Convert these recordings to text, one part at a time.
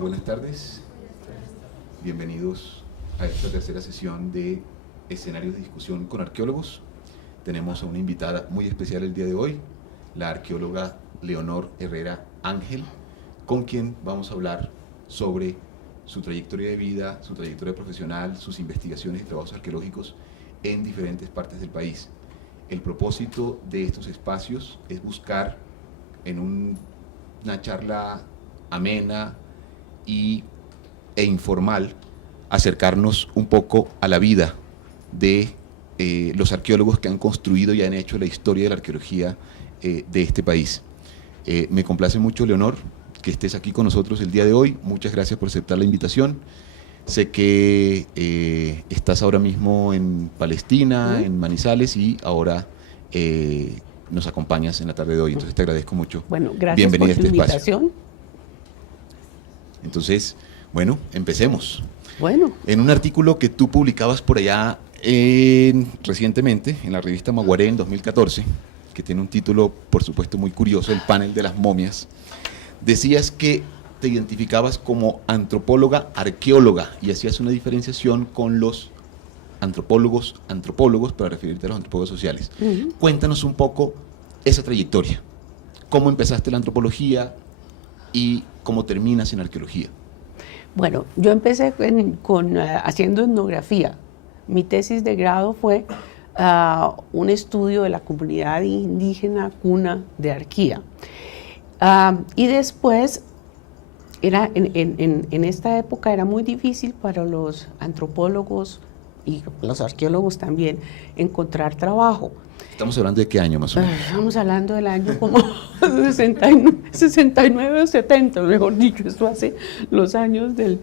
buenas tardes. Bienvenidos a esta tercera sesión de escenarios de discusión con arqueólogos. Tenemos a una invitada muy especial el día de hoy, la arqueóloga Leonor Herrera Ángel, con quien vamos a hablar sobre su trayectoria de vida, su trayectoria profesional, sus investigaciones y trabajos arqueológicos en diferentes partes del país. El propósito de estos espacios es buscar en una charla amena e informal acercarnos un poco a la vida de los arqueólogos que han construido y han hecho la historia de la arqueología de este país. Me complace mucho, Leonor, que estés aquí con nosotros el día de hoy. Muchas gracias por aceptar la invitación. Sé que estás ahora mismo en Palestina, en Manizales, y ahora nos acompañas en la tarde de hoy. Entonces te agradezco mucho. Bueno, gracias. Bienvenida por tu a este invitación. espacio. Entonces, bueno, empecemos. Bueno. En un artículo que tú publicabas por allá recientemente, en la revista Maguaré en 2014, que tiene un título, por supuesto, muy curioso, El panel de las momias, decías que te identificabas como antropóloga arqueóloga y hacías una diferenciación con los antropólogos para referirte a los antropólogos sociales. Cuéntanos un poco esa trayectoria. ¿Cómo empezaste la antropología y cómo terminas en arqueología? Bueno, yo empecé haciendo etnografía. Mi tesis de grado fue un estudio de la comunidad indígena Cuna de Arquía. Y después, en esta época era muy difícil para los antropólogos y los arqueólogos también encontrar trabajo. ¿Estamos hablando de qué año más o menos? Estamos hablando del año como 69 o 70, mejor dicho, esto hace los años de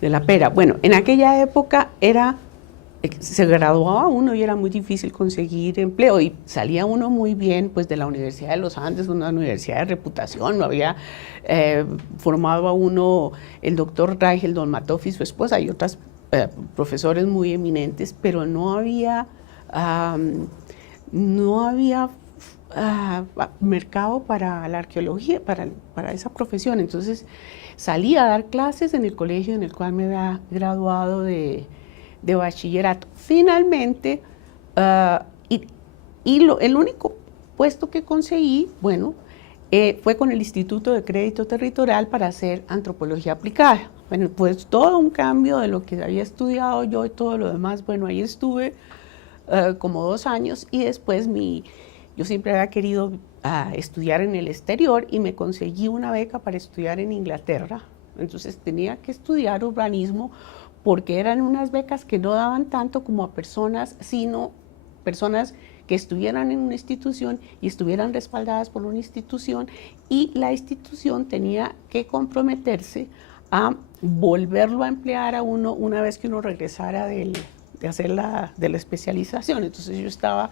la pera. Bueno, en aquella época se graduaba uno y era muy difícil conseguir empleo, y salía uno muy bien pues de la Universidad de los Andes, una universidad de reputación. Lo había formado a uno el doctor Raigel Dolmatov y su esposa y otros profesores muy eminentes, pero no había mercado para la arqueología, para esa profesión. Entonces salí a dar clases en el colegio en el cual me había graduado de bachillerato. Finalmente, el único puesto que conseguí, bueno, fue con el Instituto de Crédito Territorial para hacer antropología aplicada. Bueno, pues todo un cambio de lo que había estudiado yo y todo lo demás. Bueno, ahí estuve como 2 años, y después yo siempre había querido estudiar en el exterior y me conseguí una beca para estudiar en Inglaterra. Entonces tenía que estudiar urbanismo porque eran unas becas que no daban tanto como a personas, sino personas que estuvieran en una institución y estuvieran respaldadas por una institución, y la institución tenía que comprometerse a volverlo a emplear a uno una vez que uno regresara de hacer la especialización. Entonces yo estaba...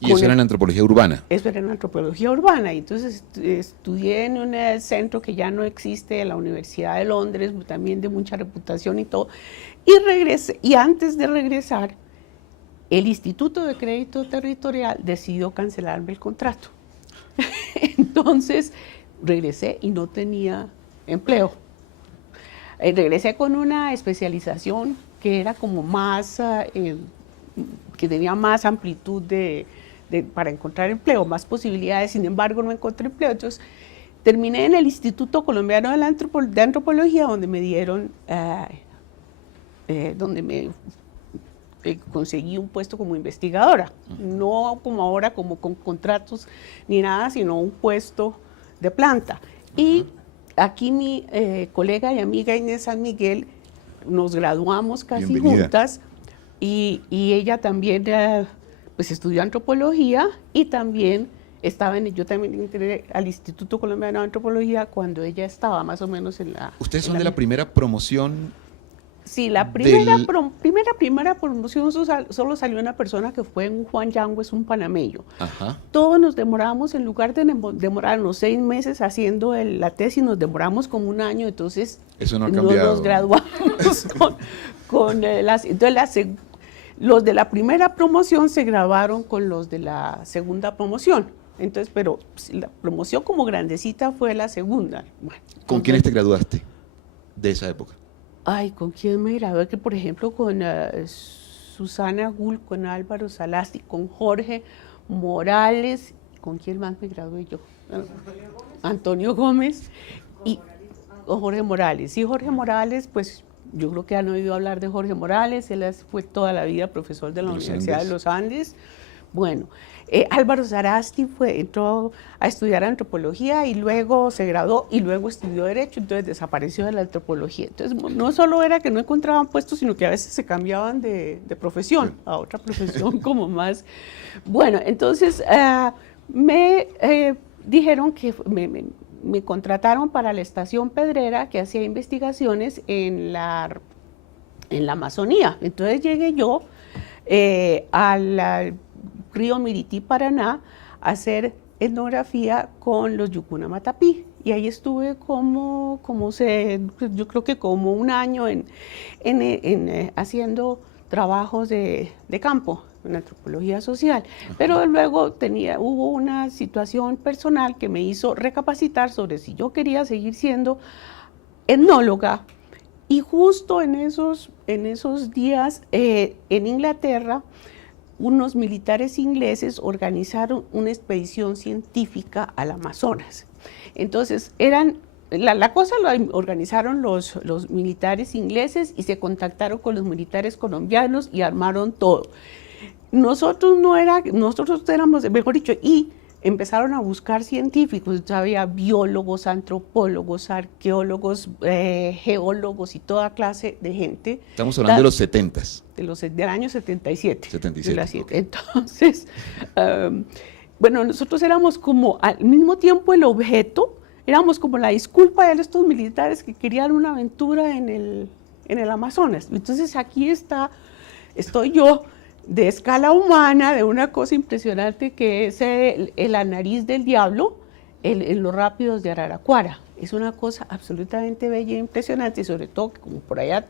¿Y eso era en antropología urbana? Eso era en antropología urbana, y entonces estudié en un centro que ya no existe, la Universidad de Londres, también de mucha reputación y todo, y regresé, y antes de regresar, el Instituto de Crédito Territorial decidió cancelarme el contrato. Entonces regresé y no tenía empleo. Regresé con una especialización que era como más, que tenía más amplitud para encontrar empleo, más posibilidades. Sin embargo, no encontré empleo. Entonces terminé en el Instituto Colombiano de Antropología, donde me dieron, conseguí un puesto como investigadora, no como ahora, como con contratos ni nada, sino un puesto de planta. Y aquí mi colega y amiga Inés San Miguel, nos graduamos casi juntas, y ella también pues estudió antropología, y también yo también entré al Instituto Colombiano de Antropología cuando ella estaba más o menos en la... ¿Ustedes son de la primera promoción? Sí, la primera promoción solo salió una persona, que fue un Juan Yangues, un panameño. Ajá. Todos nos demoramos, en lugar de demorarnos 6 meses haciendo la tesis, nos demoramos como 1 año. Entonces eso no ha cambiado. Nos graduamos entonces los de la primera promoción se graduaron con los de la segunda promoción. Entonces, pero la promoción como grandecita fue la segunda. Bueno, ¿Con quiénes te graduaste? de esa época? Ay, ¿con quién me gradué? Que por ejemplo con Susana Gull, con Álvaro Salasti, con Jorge Morales. ¿Con quién más me gradué yo? Antonio Gómez y con Jorge Morales. Sí, Jorge Morales, pues yo creo que han oído hablar de Jorge Morales. Él fue toda la vida profesor de la Universidad de los Andes. Bueno, Álvaro Salasti entró a estudiar antropología y luego se graduó y luego estudió Derecho, entonces desapareció de la antropología. Entonces, no solo era que no encontraban puestos, sino que a veces se cambiaban de profesión a otra profesión como más. Bueno, entonces me dijeron que me contrataron para la estación Pedrera, que hacía investigaciones en la Amazonía. Entonces llegué yo al río Mirití, Paraná, a hacer etnografía con los Yucuna Matapí. Y ahí estuve yo creo que como un año haciendo trabajos de campo, en antropología social. Pero luego hubo una situación personal que me hizo recapacitar sobre si yo quería seguir siendo etnóloga. Y justo en esos días, en Inglaterra, unos militares ingleses organizaron una expedición científica al Amazonas. Entonces, la cosa la organizaron los militares ingleses y se contactaron con los militares colombianos y armaron todo. Nosotros éramos, mejor dicho, y empezaron a buscar científicos. Entonces, había biólogos, antropólogos, arqueólogos, geólogos y toda clase de gente. Estamos hablando de los 70s. Del año 77. 77. Okay. Entonces, bueno, nosotros éramos como al mismo tiempo el objeto, éramos como la disculpa de estos militares que querían una aventura en el Amazonas. Entonces aquí estoy yo, de escala humana, de una cosa impresionante que es la nariz del diablo en los rápidos de Araraquara. Es una cosa absolutamente bella e impresionante, y sobre todo que como por allá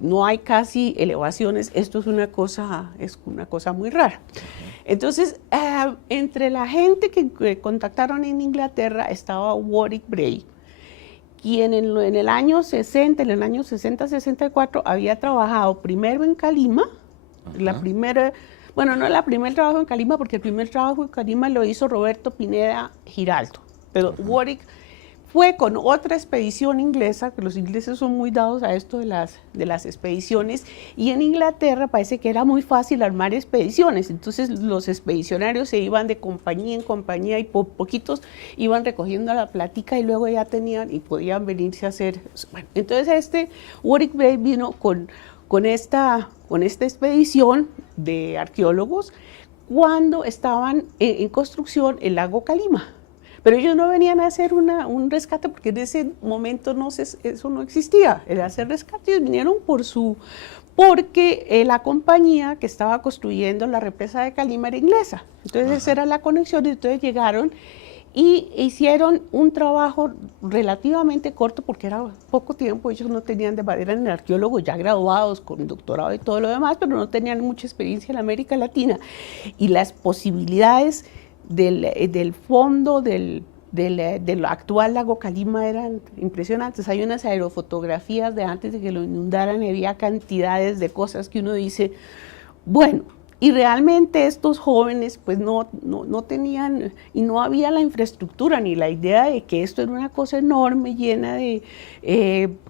no hay casi elevaciones, esto es una cosa muy rara. Entonces, entre la gente que contactaron en Inglaterra estaba Warwick Bray, quien en el año 60-64, había trabajado primero en Calima, no el primer trabajo en Calima, porque el primer trabajo en Calima lo hizo Roberto Pineda Giraldo, pero Warwick fue con otra expedición inglesa, que los ingleses son muy dados a esto de las expediciones, y en Inglaterra parece que era muy fácil armar expediciones, entonces los expedicionarios se iban de compañía en compañía y poquitos iban recogiendo la plática y luego ya tenían y podían venirse a hacer. Bueno, entonces Warwick Bray vino con esta expedición de arqueólogos cuando estaban en construcción el lago Calima. Pero ellos no venían a hacer un rescate porque en ese momento eso no existía, era hacer rescate. Ellos vinieron porque la compañía que estaba construyendo la represa de Calima era inglesa. Entonces esa era la conexión, y entonces llegaron y hicieron un trabajo relativamente corto porque era poco tiempo. Ellos no tenían eran arqueólogos ya graduados con doctorado y todo lo demás, pero no tenían mucha experiencia en América Latina. Y las posibilidades del fondo del actual lago Calima eran impresionantes. Hay unas aerofotografías de antes de que lo inundaran y había cantidades de cosas que uno dice, bueno, y realmente estos jóvenes pues no tenían, y no había la infraestructura ni la idea de que esto era una cosa enorme, llena de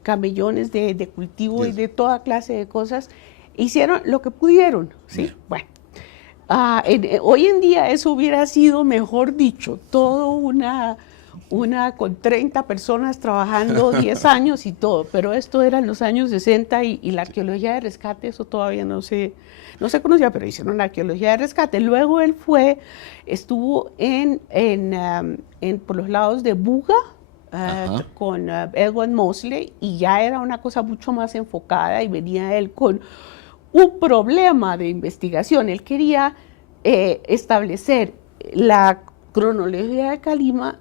camellones de cultivo y de toda clase de cosas. Hicieron lo que pudieron, ¿sí? Bueno. Hoy en día eso hubiera sido, mejor dicho, todo una con 30 personas trabajando 10 años y todo, pero esto era en los años 60 y la arqueología de rescate, eso todavía no se conocía, pero hicieron la arqueología de rescate. Luego él estuvo por los lados de Buga, con Edward Mosley, y ya era una cosa mucho más enfocada, y venía él con un problema de investigación. Él quería establecer la cronología de Calima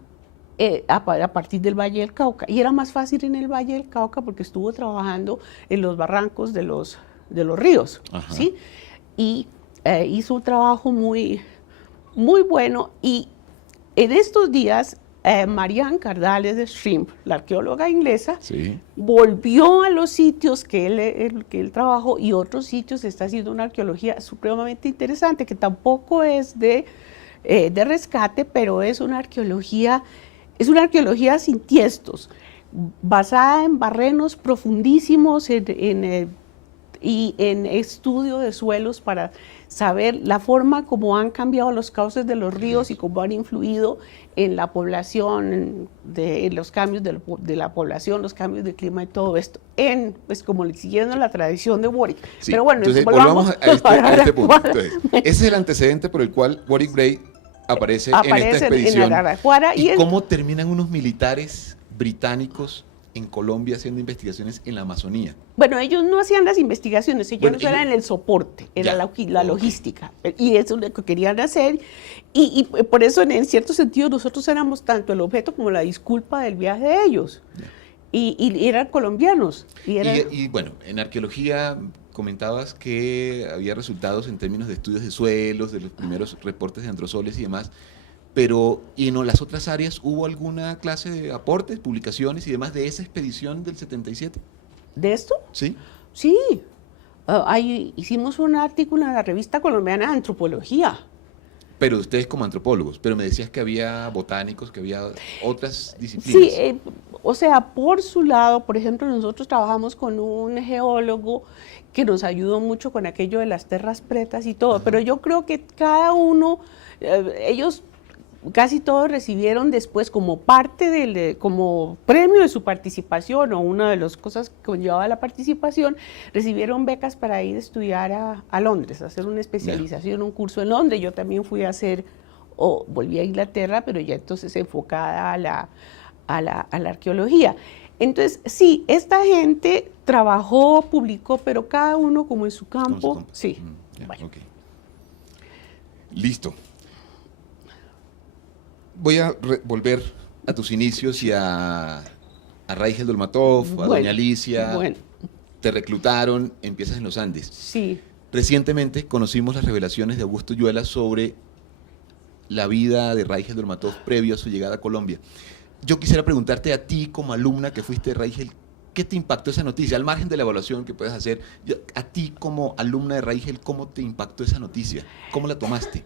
a partir del Valle del Cauca, y era más fácil en el Valle del Cauca porque estuvo trabajando en los barrancos de los ríos, ¿sí? Y hizo un trabajo muy, muy bueno, y en estos días Marianne Cardales de Shrimp, la arqueóloga inglesa, Sí. volvió a los sitios que él trabajó y otros sitios, está haciendo una arqueología supremamente interesante, que tampoco es de rescate, pero es una arqueología sin tiestos, basada en barrenos profundísimos y en estudio de suelos para saber la forma como han cambiado los cauces de los ríos y cómo han influido en la población, en los cambios de la población, los cambios de clima y todo esto, pues como siguiendo la tradición de Warwick. Sí. Pero bueno, entonces volvamos a este punto. Entonces, ese es el antecedente por el cual Warwick Bray aparece en esta expedición. En Araraquara, ¿Y cómo terminan unos militares británicos en Colombia haciendo investigaciones en la Amazonía? Bueno, ellos no hacían las investigaciones, ellos eran el soporte, era la logística, y eso es lo que querían hacer, y por eso en cierto sentido nosotros éramos tanto el objeto como la disculpa del viaje de ellos, y eran colombianos. Y bueno, en arqueología comentabas que había resultados en términos de estudios de suelos, de los primeros reportes de androsoles y demás, pero ¿y en las otras áreas hubo alguna clase de aportes, publicaciones y demás de esa expedición del 77? ¿De esto? Sí. Sí. Hicimos un artículo en la revista colombiana de antropología. Pero ustedes como antropólogos, pero me decías que había botánicos, que había otras disciplinas. Sí, o sea, por su lado, por ejemplo, nosotros trabajamos con un geólogo que nos ayudó mucho con aquello de las terras pretas y todo, pero yo creo que cada uno, ellos casi todos recibieron después como parte como premio de su participación o una de las cosas que conllevaba la participación, recibieron becas para ir a estudiar a Londres, a hacer una especialización, un curso en Londres. Yo también fui a volví a Inglaterra, pero ya entonces enfocada a la arqueología. Entonces, sí, esta gente trabajó, publicó, pero cada uno como en su campo. Sí. Bueno. Okay. Listo. Voy a volver a tus inicios y a Raigel Dolmatov, a Doña Alicia. Bueno. Te reclutaron, empiezas en los Andes. Sí. Recientemente conocimos las revelaciones de Augusto Yuela sobre la vida de Raigel Dolmatov previo a su llegada a Colombia. Yo quisiera preguntarte a ti, como alumna que fuiste de Raigel, ¿qué te impactó esa noticia? Al margen de la evaluación que puedes hacer, a ti como alumna de Raigel, ¿cómo te impactó esa noticia? ¿Cómo la tomaste?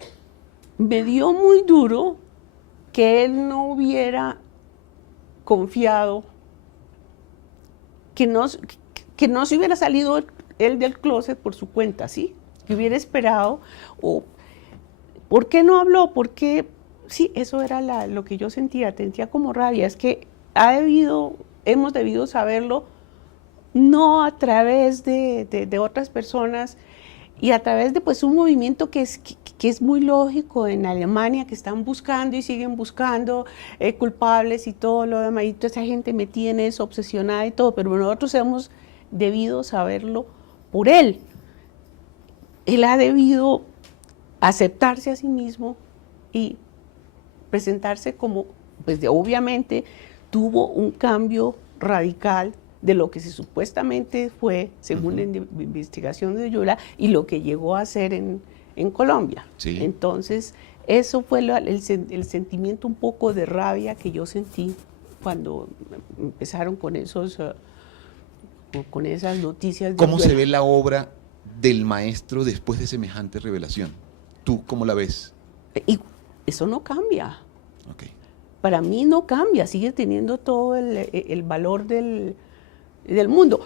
Me dio muy duro que él no hubiera confiado, que no se hubiera salido él del closet por su cuenta, ¿sí? Que hubiera esperado, o ¿por qué no habló? ¿Por qué? Sí, eso era lo que yo sentía como rabia, es que hemos debido saberlo no a través de otras personas y a través de pues un movimiento que es muy lógico en Alemania, que están buscando y siguen buscando culpables y todo lo demás, y toda esa gente metida en eso, obsesionada y todo, pero nosotros hemos debido saberlo por él. Él ha debido aceptarse a sí mismo y presentarse como, pues obviamente tuvo un cambio radical de lo que supuestamente fue, según la investigación de Yuela, y lo que llegó a ser en Colombia. Sí. Entonces, eso fue el sentimiento un poco de rabia que yo sentí cuando empezaron con esas noticias. ¿Cómo se ve la obra del maestro después de semejante revelación? ¿Tú cómo la ves? Y eso no cambia. Okay. Para mí no cambia, sigue teniendo todo el valor del mundo.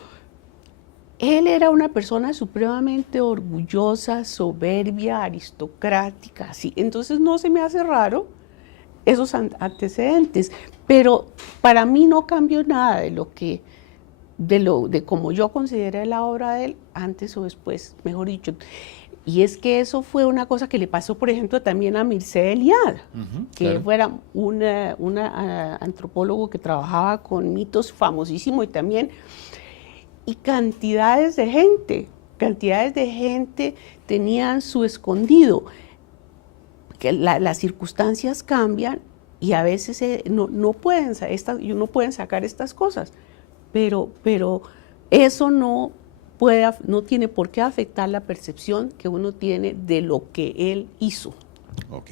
Él era una persona supremamente orgullosa, soberbia, aristocrática, ¿sí? Entonces no se me hace raro esos antecedentes, pero para mí no cambió nada de como yo consideré la obra de él antes o después, mejor dicho. Y es que eso fue una cosa que le pasó, por ejemplo, también a Mircea Eliade, que fuera una antropólogo que trabajaba con mitos famosísimo y también, y cantidades de gente tenían su escondido, que las circunstancias cambian y a veces no pueden sacar estas cosas, pero eso no tiene por qué afectar la percepción que uno tiene de lo que él hizo. Ok.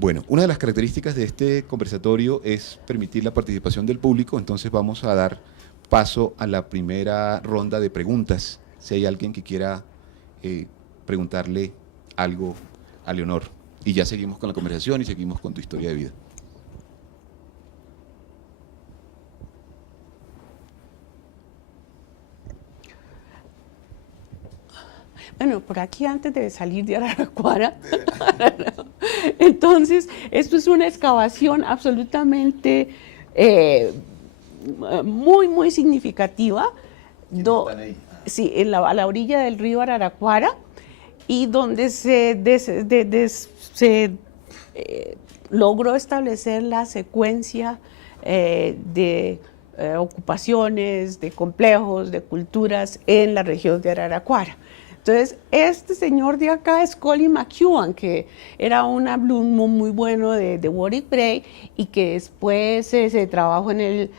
Bueno, una de las características de este conversatorio es permitir la participación del público, entonces vamos a dar paso a la primera ronda de preguntas. Si hay alguien que quiera preguntarle algo a Leonor. Y ya seguimos con la conversación y seguimos con tu historia de vida. Bueno, por aquí antes de salir de Araraquara, entonces, esto es una excavación absolutamente muy significativa. Sí, a la orilla del río Araraquara, y donde se logró establecer la secuencia de ocupaciones, de complejos, de culturas en la región de Araraquara. Entonces, este señor de acá es Colin McEwan, que era un alumno muy bueno de Warwick Bray y que después se trabajó en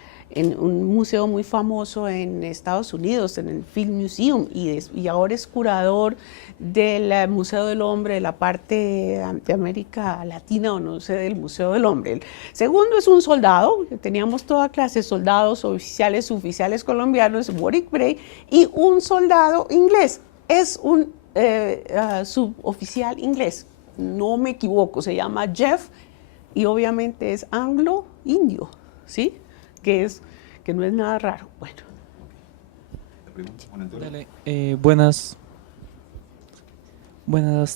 un museo muy famoso en Estados Unidos, en el Field Museum, y ahora es curador del Museo del Hombre de la parte de América Latina, o no sé, del Museo del Hombre. El segundo es un soldado, teníamos toda clase de soldados, oficiales, suboficiales colombianos, Warwick Bray, y un soldado inglés. Es un suboficial inglés, no me equivoco, se llama Jeff, y obviamente es anglo-indio, ¿sí? Que no es nada raro. Bueno. Dale, buenas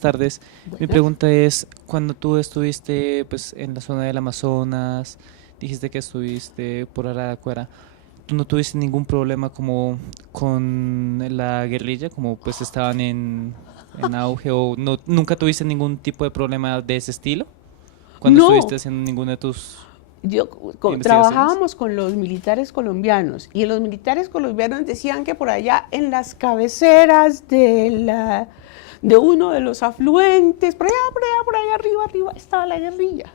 tardes. Buenas. Mi pregunta es, cuando tú estuviste pues, en la zona del Amazonas, dijiste que estuviste por Araraquara, ¿tú no tuviste ningún problema como con la guerrilla, como pues estaban en auge, o no, nunca tuviste ningún tipo de problema de ese estilo cuando estuviste haciendo ninguna de tus trabajábamos con los militares colombianos, y los militares colombianos decían que por allá en las cabeceras de uno de los afluentes, por allá arriba estaba la guerrilla.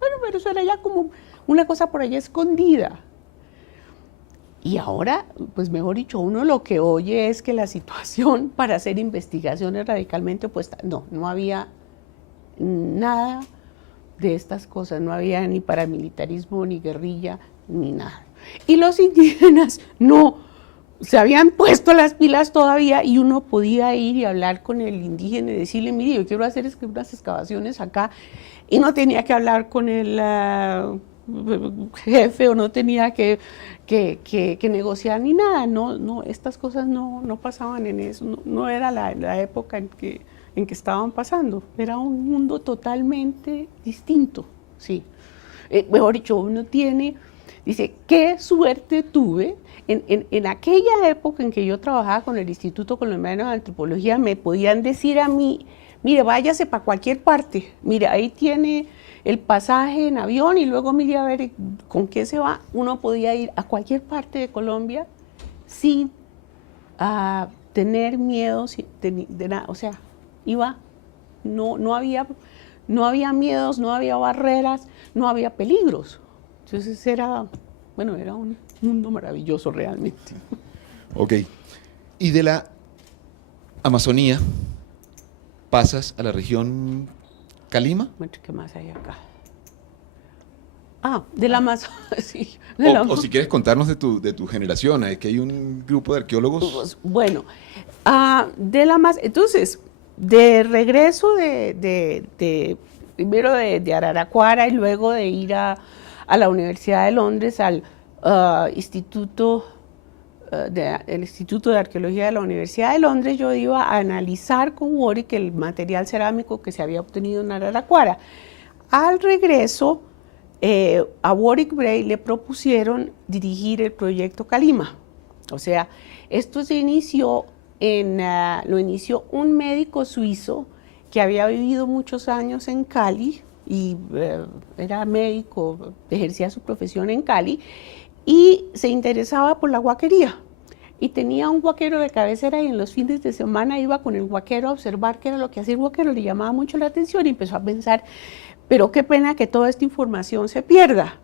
Bueno, pero eso era ya como una cosa por allá escondida. Y ahora, pues mejor dicho, uno lo que oye es que la situación para hacer investigaciones radicalmente opuesta. No había nada de estas cosas, no había ni paramilitarismo, ni guerrilla, ni nada. Y los indígenas no se habían puesto las pilas todavía, y uno podía ir y hablar con el indígena y decirle, mire, yo quiero hacer unas excavaciones acá, y no tenía que hablar con el jefe, o no tenía que negociar ni nada. No, estas cosas no pasaban en eso, no era la época en que estaban pasando, era un mundo totalmente distinto, sí. Mejor dicho, uno dice, qué suerte tuve. En aquella época en que yo trabajaba con el Instituto Colombiano de Antropología, me podían decir a mí, mire, váyase para cualquier parte, mire, ahí tiene el pasaje en avión, y luego mire a ver con qué se va. Uno podía ir a cualquier parte de Colombia sin tener miedo de nada, o sea, iba, no había miedos, no había barreras, no había peligros. Entonces era un mundo maravilloso realmente. Ok. Y de la Amazonía pasas a la región Calima. ¿Qué más hay acá? De la Amazonas, sí. O si quieres contarnos de tu generación, es que hay un grupo de arqueólogos. Bueno, entonces, de regreso primero de Araraquara, y luego de ir a la Universidad de Londres, al Instituto de Arqueología de la Universidad de Londres, yo iba a analizar con Warwick el material cerámico que se había obtenido en Araraquara. Al regreso, a Warwick Bray le propusieron dirigir el proyecto Calima. O sea, esto se inició lo inició un médico suizo que había vivido muchos años en Cali, y era médico, ejercía su profesión en Cali, y se interesaba por la huaquería. Y tenía un huaquero de cabecera, y en los fines de semana iba con el huaquero a observar qué era lo que hacía el huaquero. Le llamaba mucho la atención y empezó a pensar, pero qué pena que toda esta información se pierda.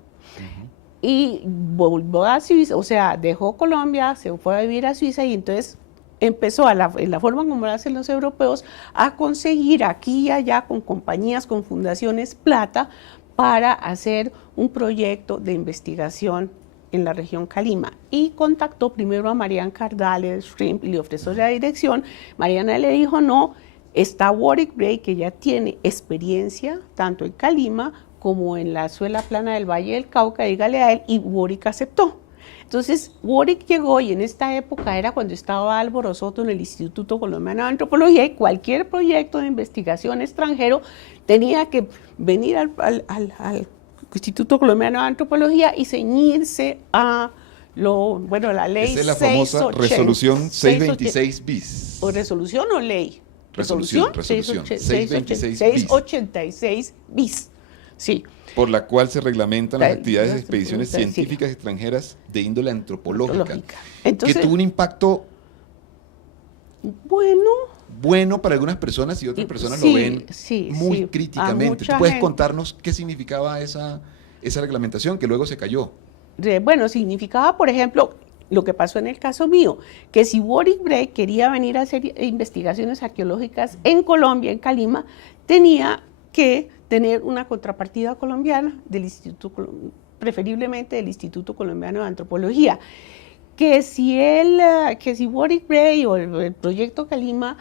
Y volvió a Suiza, o sea, dejó Colombia, se fue a vivir a Suiza, y entonces empezó en la forma como lo hacen los europeos a conseguir aquí y allá con compañías, con fundaciones plata para hacer un proyecto de investigación en la región Calima y contactó primero a Mariana Cardales Shrimp y le ofreció la dirección. Mariana le dijo no, está Warwick Bray que ya tiene experiencia tanto en Calima como en la suela plana del Valle del Cauca, dígale a él, y Warwick aceptó. Entonces, Warwick llegó y en esta época era cuando estaba Álvaro Soto en el Instituto Colombiano de Antropología y cualquier proyecto de investigación extranjero tenía que venir al Instituto Colombiano de Antropología y ceñirse a la ley 680. Esa es la famosa resolución 626 bis. ¿O resolución o ley? Resolución. 686 bis. Sí. Por la cual se reglamentan las actividades de expediciones científicas extranjeras de índole antropológica. Entonces, que tuvo un impacto bueno para algunas personas y otras personas lo ven muy críticamente. ¿Tú puedes contarnos qué significaba esa reglamentación que luego se cayó? Bueno, significaba, por ejemplo, lo que pasó en el caso mío, que si Warwick Bray quería venir a hacer investigaciones arqueológicas en Colombia, en Calima, tenía que tener una contrapartida colombiana del Instituto, preferiblemente del Instituto Colombiano de Antropología. Que si Warwick Bray o el proyecto Calima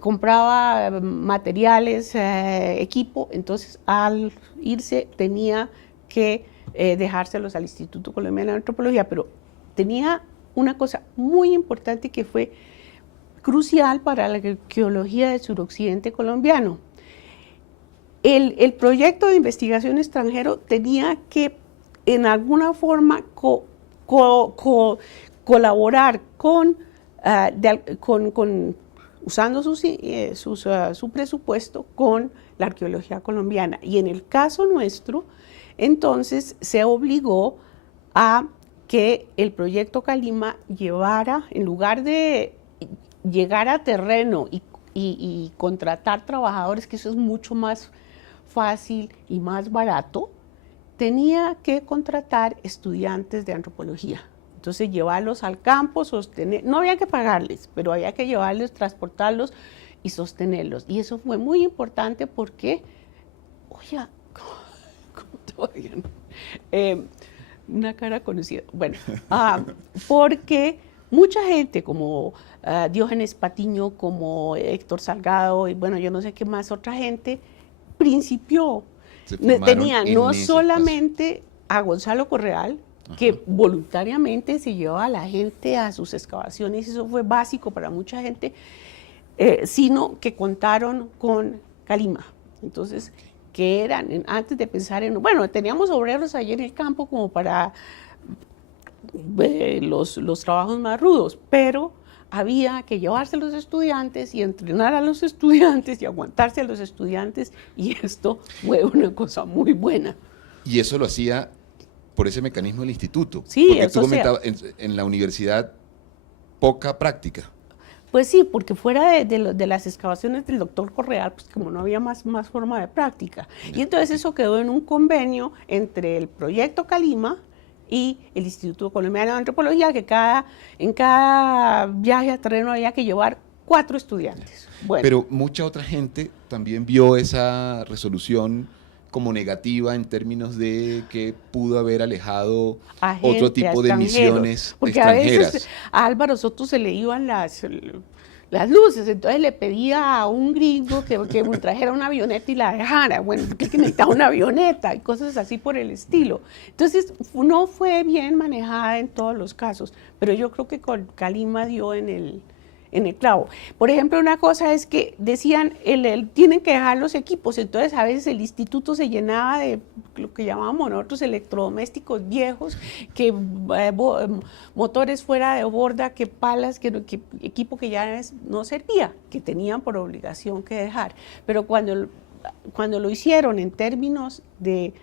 compraba materiales, equipo, entonces al irse tenía que dejárselos al Instituto Colombiano de Antropología, pero tenía una cosa muy importante que fue crucial para la arqueología del suroccidente colombiano. El proyecto de investigación extranjero tenía que en alguna forma colaborar usando su presupuesto con la arqueología colombiana. Y en el caso nuestro, entonces se obligó a que el proyecto Calima llevara, en lugar de llegar a terreno y contratar trabajadores, que eso es mucho más fácil y más barato, tenía que contratar estudiantes de antropología. Entonces llevarlos al campo, no había que pagarles, pero había que llevarlos, transportarlos y sostenerlos. Y eso fue muy importante porque, oye, ¿cómo te vayan? Una cara conocida. Bueno, porque mucha gente como Diógenes Patiño, como Héctor Salgado, y bueno, yo no sé qué más, otra gente, tenía no solamente a Gonzalo Correal, que voluntariamente se llevaba a la gente a sus excavaciones, y eso fue básico para mucha gente, sino que contaron con Calima. Entonces, que eran, antes de pensar bueno, teníamos obreros allí en el campo como para los trabajos más rudos, pero había que llevarse a los estudiantes y entrenar a los estudiantes y aguantarse a los estudiantes, y esto fue una cosa muy buena. Y eso lo hacía por ese mecanismo del instituto. Sí, porque tú comentabas en la universidad poca práctica. Pues sí, porque fuera de las excavaciones del doctor Correal, pues como no había más forma de práctica. Y entonces eso quedó en un convenio entre el proyecto Calima y el Instituto Colombiano de Antropología, que en cada viaje a terreno había que llevar 4 estudiantes. Bueno. Pero mucha otra gente también vio esa resolución como negativa en términos de que pudo haber alejado otro tipo de misiones porque extranjeras. A veces a Álvaro Soto se le iban las luces, entonces le pedía a un gringo que trajera una avioneta y la dejara, bueno, porque es que necesitaba una avioneta y cosas así por el estilo. Entonces no fue bien manejada en todos los casos, pero yo creo que con Calima dio en el clavo. Por ejemplo, una cosa es que decían, tienen que dejar los equipos, entonces a veces el instituto se llenaba de lo que llamábamos nosotros electrodomésticos viejos, que motores fuera de borda, que palas, que equipo que ya no servía, que tenían por obligación que dejar. Pero cuando lo hicieron en términos de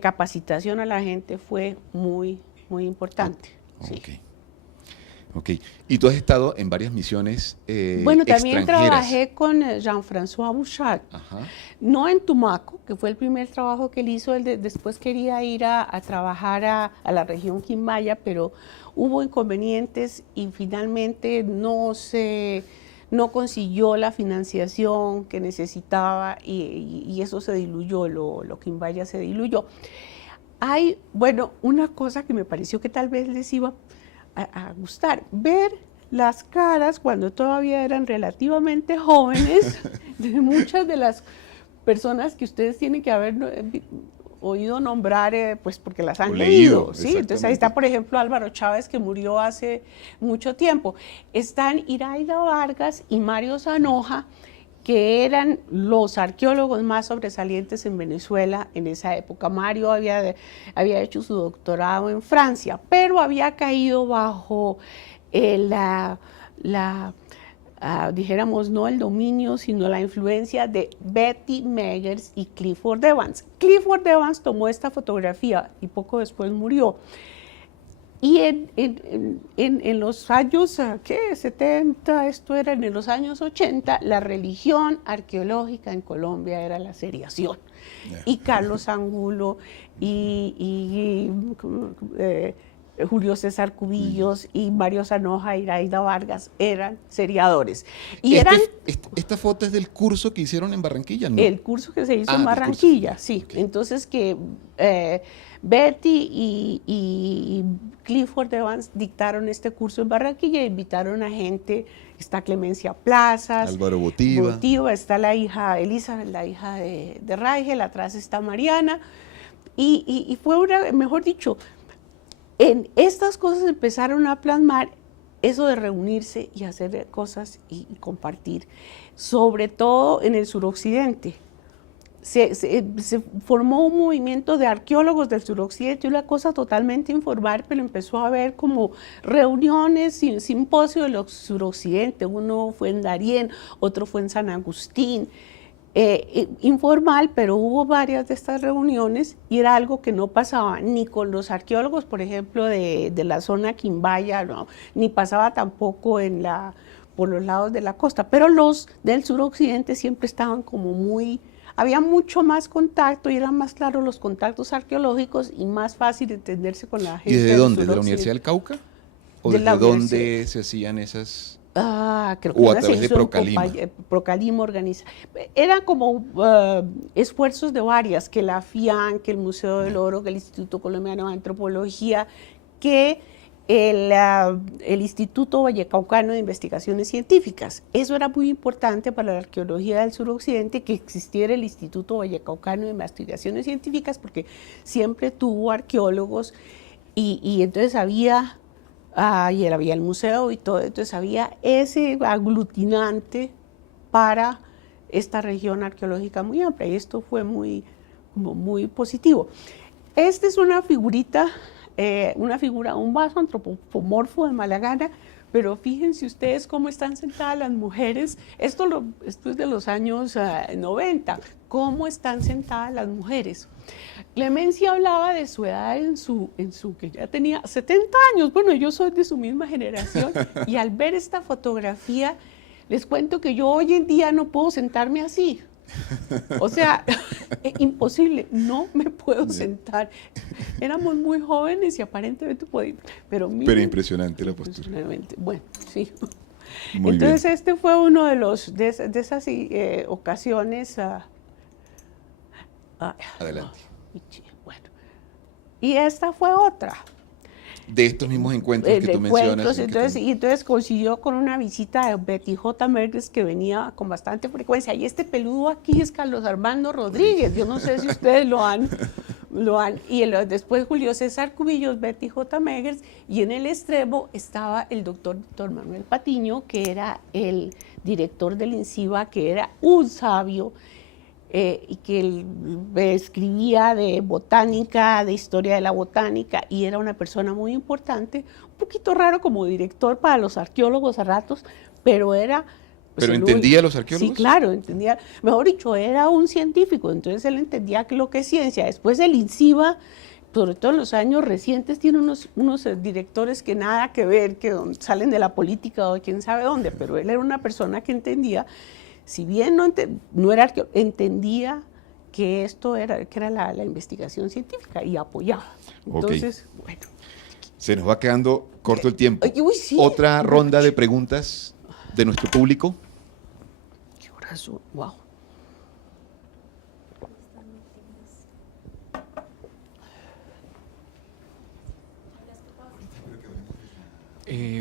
capacitación a la gente fue muy, muy importante. Okay. Sí. Ok. Y tú has estado en varias misiones Bueno, también extranjeras. trabajé con Jean-François Bouchard, Ajá. no en Tumaco, que fue el primer trabajo que él hizo. Después quería ir a trabajar a la región Quimbaya, pero hubo inconvenientes y finalmente no consiguió la financiación que necesitaba y eso se diluyó, lo Quimbaya se diluyó. Hay, bueno, una cosa que me pareció que tal vez les iba a gustar, ver las caras cuando todavía eran relativamente jóvenes de muchas de las personas que ustedes tienen que haber oído nombrar, pues porque las han O leído, leído, ¿sí? Entonces ahí está, exactamente. por ejemplo, Álvaro Chávez, que murió hace mucho tiempo. Están Iraida Vargas y Mario Zanoja, que eran los arqueólogos más sobresalientes en Venezuela en esa época. Mario había hecho su doctorado en Francia, pero había caído bajo dijéramos, no el dominio, sino la influencia de Betty Meggers y Clifford Evans. Clifford Evans tomó esta fotografía y poco después murió. Y en los años, ¿qué? 70, esto era en los años 80, la religión arqueológica en Colombia era la seriación. Y Carlos Angulo y Julio César Cubillos y Mario Zanoja y Iraida Vargas eran seriadores. Y eran Esta foto es del curso que hicieron en Barranquilla, ¿no? el curso que se hizo en del Barranquilla, curso. sí. Ok. Entonces que Betty y Clifford Evans dictaron este curso en Barranquilla e invitaron a gente. Está Clemencia Plazas, Álvaro Botiva. está la hija Elizabeth, la hija de Raigel, atrás está Mariana. Y fue mejor dicho, en estas cosas empezaron a plasmar eso de reunirse y hacer cosas y compartir, sobre todo en el suroccidente. Se formó un movimiento de arqueólogos del suroccidente, una cosa totalmente informal, pero empezó a haber como reuniones, simposios del suroccidente. Uno fue en Darién, otro fue en San Agustín. Informal, pero hubo varias de estas reuniones y era algo que no pasaba ni con los arqueólogos, por ejemplo, de la zona Quimbaya, no, ni pasaba tampoco por los lados de la costa, pero los del suroccidente siempre estaban como había mucho más contacto y eran más claros los contactos arqueológicos y más fácil entenderse con la gente. ¿Y desde del dónde? ¿De la suroccidente. Universidad del Cauca? ¿O De desde la dónde universidad. se hacían esas? Creo que O a una través se de hizo en Procalima. Procalima organiza. Eran como esfuerzos de varias, que la FIAN, que el Museo del Oro, que el Instituto Colombiano de Antropología, que el Instituto Vallecaucano de Investigaciones Científicas. Eso era muy importante para la arqueología del suroccidente, que existiera el Instituto Vallecaucano de Investigaciones Científicas, porque siempre tuvo arqueólogos y entonces había y había el museo y todo, entonces había ese aglutinante para esta región arqueológica muy amplia y esto fue muy positivo. Esta es una figurita, un vaso antropomorfo de Malagana, pero fíjense ustedes cómo están sentadas las mujeres, esto es de los años 90, cómo están sentadas las mujeres. Clemencia hablaba de su edad que ya tenía 70 años, bueno, yo soy de su misma generación, y al ver esta fotografía, les cuento que yo hoy en día no puedo sentarme así. O sea, imposible, no me puedo sentar. Éramos muy jóvenes y aparentemente podíamos, pero impresionante la postura. Bueno, sí. Muy Entonces bien. este fue uno de esas ocasiones. Adelante. Bueno, y esta fue otra. De estos mismos encuentros que tú mencionas. Entonces coincidió con una visita de Betty J. Meggers que venía con bastante frecuencia. Y este peludo aquí es Carlos Armando Rodríguez. Yo no sé si ustedes lo han. Y después Julio César Cubillos, Betty J. Meggers. Y en el extremo estaba el doctor Manuel Patiño, que era el director del INCIBA, que era un sabio. Y que él escribía de botánica, de historia de la botánica, y era una persona muy importante, un poquito raro como director para los arqueólogos a ratos, pero era... ¿Pero entendía a los arqueólogos? Sí, claro, entendía. Mejor dicho, era un científico, entonces él entendía lo que es ciencia. Después el INCIBA sobre todo en los años recientes, tiene unos directores que nada que ver, que salen de la política o de quién sabe dónde, pero él era una persona que entendía, si bien no era arqueólogo, entendía que esto era, que era la investigación científica y apoyaba. Entonces, bueno. Se nos va quedando corto el tiempo. Uy, sí. Otra ronda de preguntas de nuestro público. ¿Qué horas son? Wow.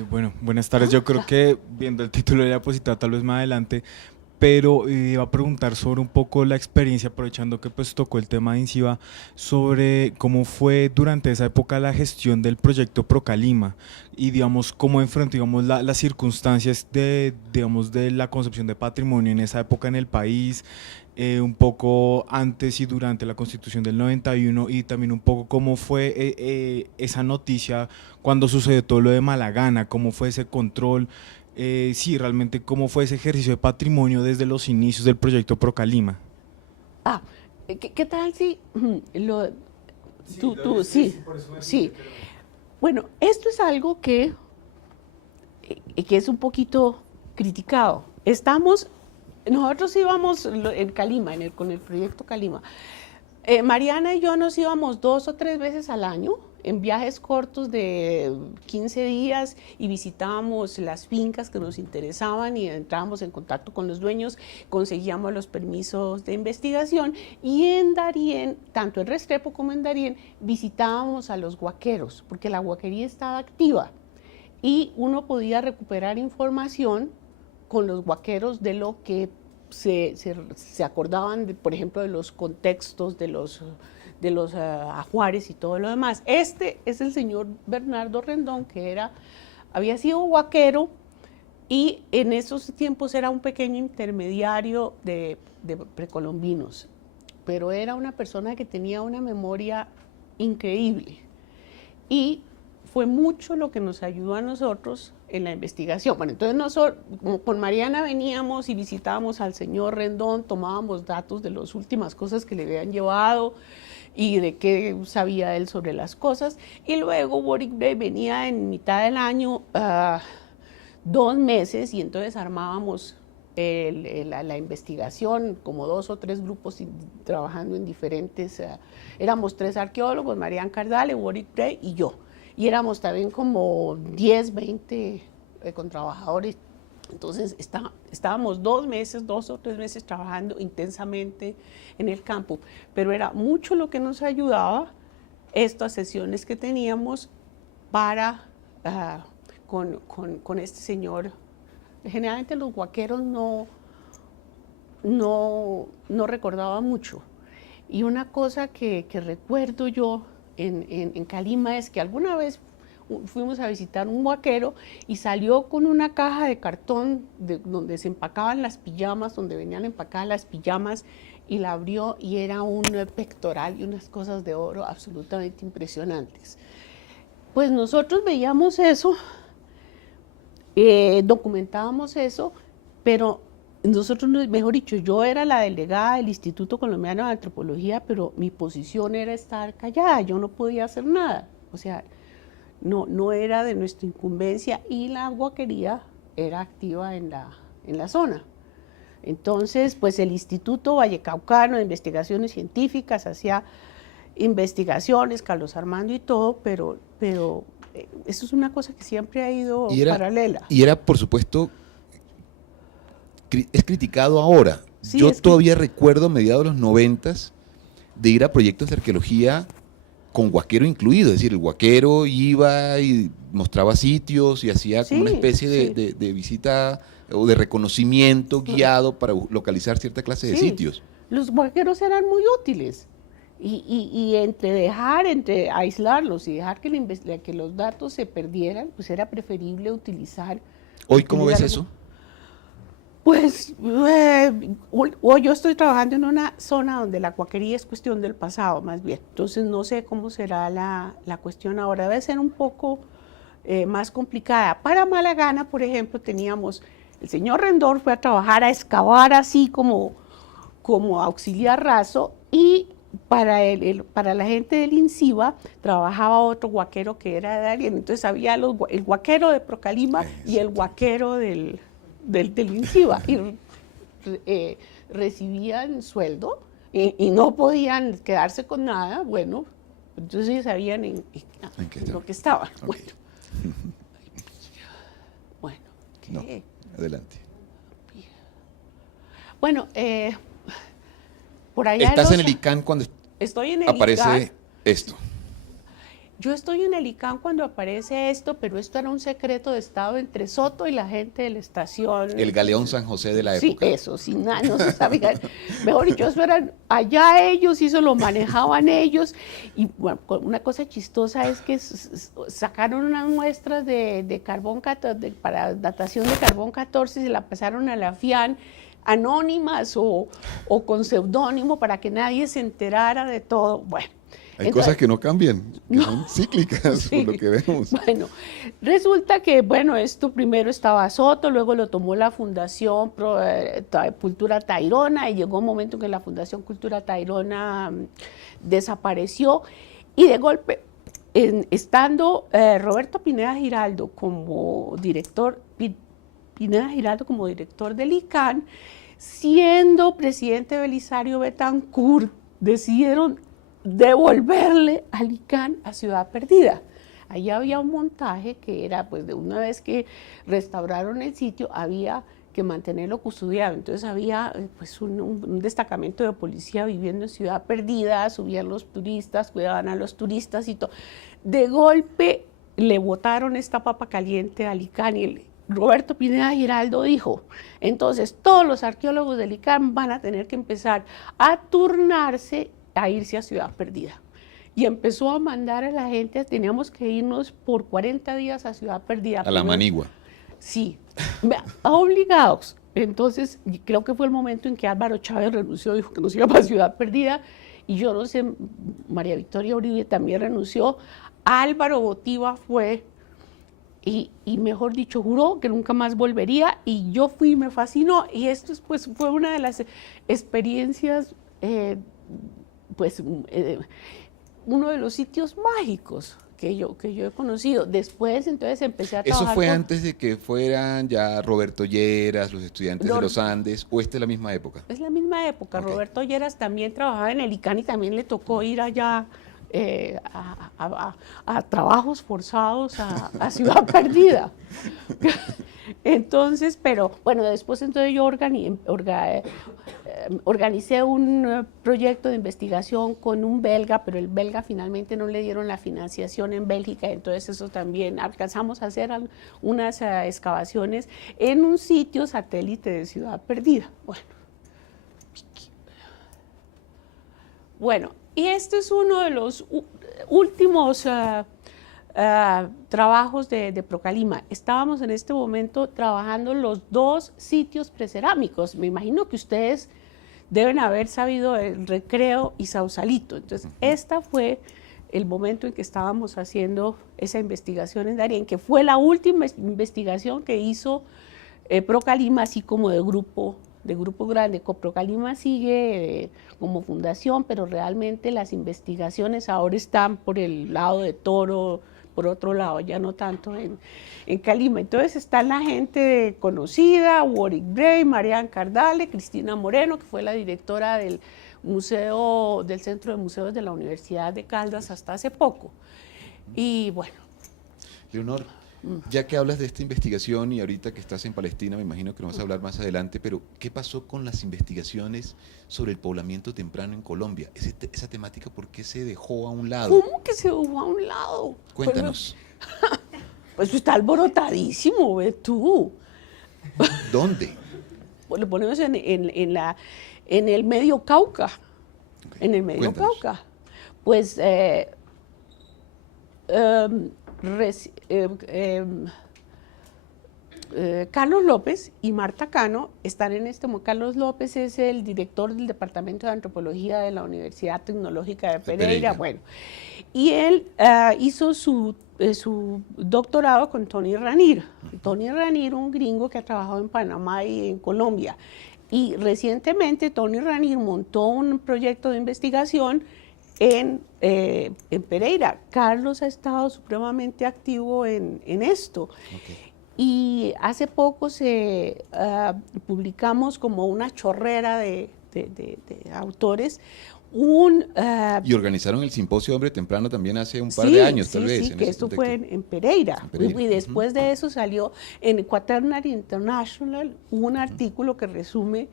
Bueno, buenas tardes. Yo creo que viendo el título de la diapositiva tal vez más adelante, pero iba a preguntar sobre un poco la experiencia, aprovechando que pues tocó el tema de INCIBA, sobre cómo fue durante esa época la gestión del proyecto Procalima y digamos cómo enfrentó digamos las circunstancias de digamos de la concepción de patrimonio en esa época en el país, un poco antes y durante la Constitución del 91 y también un poco cómo fue esa noticia cuando sucedió todo lo de Malagana, cómo fue ese control. Sí, realmente cómo fue ese ejercicio de patrimonio desde los inicios del proyecto Procalima. ¿Qué tal si sí. Bueno, esto es algo que es un poquito criticado. Nosotros íbamos en Calima, con el proyecto Calima. Mariana y yo nos íbamos 2 o 3 veces al año en viajes cortos de 15 días y visitábamos las fincas que nos interesaban y entrábamos en contacto con los dueños, conseguíamos los permisos de investigación y en Darién, tanto en Restrepo como en Darién, visitábamos a los huaqueros, porque la huaquería estaba activa y uno podía recuperar información con los huaqueros de lo que se acordaban, por ejemplo, de los contextos, de los ajuares y todo lo demás. Este es el señor Bernardo Rendón, que había sido huaquero y en esos tiempos era un pequeño intermediario de precolombinos, pero era una persona que tenía una memoria increíble y fue mucho lo que nos ayudó a nosotros en la investigación. Bueno, entonces nosotros, con Mariana veníamos y visitábamos al señor Rendón, tomábamos datos de las últimas cosas que le habían llevado y de qué sabía él sobre las cosas, y luego Warwick Bray venía en mitad del año, 2 meses, y entonces armábamos la investigación, como 2 o 3 grupos trabajando en diferentes, éramos 3 arqueólogos, Marian Cardale, Warwick Bray y yo. Y éramos también como 10, 20 con trabajadores. Entonces estábamos 2 o 3 meses trabajando intensamente en el campo, pero era mucho lo que nos ayudaba estas sesiones que teníamos para con este señor. Generalmente los huaqueros no recordaban mucho. Y una cosa que recuerdo yo en Calima es que alguna vez fuimos a visitar un huaquero y salió con una caja de cartón donde se empacaban las pijamas, donde venían empacadas las pijamas, y la abrió y era un pectoral y unas cosas de oro absolutamente impresionantes. Pues nosotros veíamos eso, documentábamos eso, pero nosotros, mejor dicho, yo era la delegada del Instituto Colombiano de Antropología, pero mi posición era estar callada, yo no podía hacer nada, o sea, no era de nuestra incumbencia, y la huaquería era activa en la zona. Entonces, pues el Instituto Vallecaucano de Investigaciones Científicas hacía investigaciones, Carlos Armando y todo, pero eso es una cosa que siempre ha ido paralela. Y era, por supuesto, es criticado ahora. Sí, yo todavía recuerdo mediados de los 90s de ir a proyectos de arqueología con huaquero incluido, es decir, el huaquero iba y mostraba sitios y hacía como una especie de visita o de reconocimiento guiado para localizar cierta clase de sitios. Los huaqueros eran muy útiles y entre aislarlos y dejar que los datos se perdieran, pues era preferible utilizar. ¿Hoy cómo ves eso? Pues hoy yo estoy trabajando en una zona donde la huaquería es cuestión del pasado, más bien. Entonces no sé cómo será la cuestión ahora. Debe ser un poco más complicada. Para Malagana, por ejemplo, teníamos, el señor Rendón fue a trabajar, a excavar así como auxiliar raso, y para la gente del INCIBA trabajaba otro guaquero que era de Darién. Entonces había el guaquero de Procalima y el guaquero del INCIBA. Y recibían sueldo y no podían quedarse con nada. Bueno, entonces ellos sabían en lo que estaban. Ok. Bueno, No, ¿qué? adelante. Bueno, por allá Estás en el ICANN cuando estoy en el aparece ICANN. esto. Yo estoy en el ICANN cuando aparece esto, pero esto era un secreto de Estado entre Soto y la gente de la estación. El Galeón San José de la Sí, época. eso, sin nada, no se sabía. Mejor dicho, eso eran allá ellos, y eso lo manejaban ellos. Y bueno, una cosa chistosa es que sacaron unas muestras de carbón 14, para datación de carbón 14 y se la pasaron a la FIAN, anónimas o con seudónimo para que nadie se enterara de todo. Bueno. Hay Entonces, cosas que no cambian, que son cíclicas, sí. por lo que vemos. Bueno, resulta que, bueno, esto primero estaba Soto, luego lo tomó la Fundación Cultura Tayrona y llegó un momento en que la Fundación Cultura Tayrona desapareció y de golpe, estando Roberto Pineda Giraldo como director, del ICANN, siendo presidente Belisario Betancur, decidieron devolverle al ICANN a Ciudad Perdida. Allá había un montaje que era, pues, de una vez que restauraron el sitio, había que mantenerlo custodiado. Entonces había pues un destacamento de policía viviendo en Ciudad Perdida, subían los turistas, cuidaban a los turistas y todo. De golpe le botaron esta papa caliente al ICANN y Roberto Pineda Giraldo dijo, entonces todos los arqueólogos del ICANN van a tener que empezar a turnarse a irse a Ciudad Perdida. Y empezó a mandar a la gente, teníamos que irnos por 40 días a Ciudad Perdida. A la Manigua. Sí, obligados. Entonces, creo que fue el momento en que Álvaro Chávez renunció, dijo que nos iba para Ciudad Perdida, y yo no sé, María Victoria Uribe también renunció, Álvaro Botiva fue, y mejor dicho, juró que nunca más volvería, y yo fui, me fascinó, y esto pues, fue una de las experiencias uno de los sitios mágicos que yo he conocido. Después, entonces, empecé a trabajar. ¿Eso fue antes de que fueran ya Roberto Lleras, los estudiantes de los Andes, o esta es la misma época? Es la misma época. Ok. Roberto Lleras también trabajaba en el ICANN y también le tocó ir allá a trabajos forzados a Ciudad Perdida. Entonces, pero bueno, después entonces yo organicé un proyecto de investigación con un belga, pero el belga finalmente no le dieron la financiación en Bélgica, entonces eso también alcanzamos a hacer unas excavaciones en un sitio satélite de Ciudad Perdida. Bueno, y este es uno de los últimos trabajos de Procalima. Estábamos en este momento trabajando los dos sitios precerámicos. Me imagino que ustedes deben haber sabido el Recreo y Sausalito. Entonces, esta fue el momento en que estábamos haciendo esa investigación en Darién, que fue la última investigación que hizo Procalima, así como de grupo grande. Procalima sigue como fundación, pero realmente las investigaciones ahora están por el lado de Toro, por otro lado, ya no tanto en Calima. Entonces está la gente conocida, Warwick Bray, Marian Cardale, Cristina Moreno, que fue la directora del Centro de Museos de la Universidad de Caldas hasta hace poco. Y bueno. Leonor, ya que hablas de esta investigación y ahorita que estás en Palestina, me imagino que nos vas a hablar más adelante, pero ¿qué pasó con las investigaciones sobre el poblamiento temprano en Colombia? Esa temática, ¿por qué se dejó a un lado? ¿Cómo que se dejó a un lado? Cuéntanos. Pues está alborotadísimo, ¿ves tú? ¿Dónde? Pues lo ponemos en el Medio Cauca. Okay. En el Medio Cuéntanos. Cauca. Pues Carlos López y Marta Cano están en este momento. Carlos López es el director del Departamento de Antropología de la Universidad Tecnológica de Pereira. Bueno, y él hizo su doctorado con Tony Ranier. Tony Ranier, un gringo que ha trabajado en Panamá y en Colombia. Y recientemente Tony Ranier montó un proyecto de investigación en Pereira. Carlos ha estado supremamente activo en esto. Ok. Y hace poco publicamos como una chorrera de autores. Y organizaron el simposio Hombre Temprano también hace un par Sí, de años, sí, tal vez. sí, en que ese esto contexto. fue en Pereira. En Pereira, Y después de eso salió en Quaternary International un artículo que resume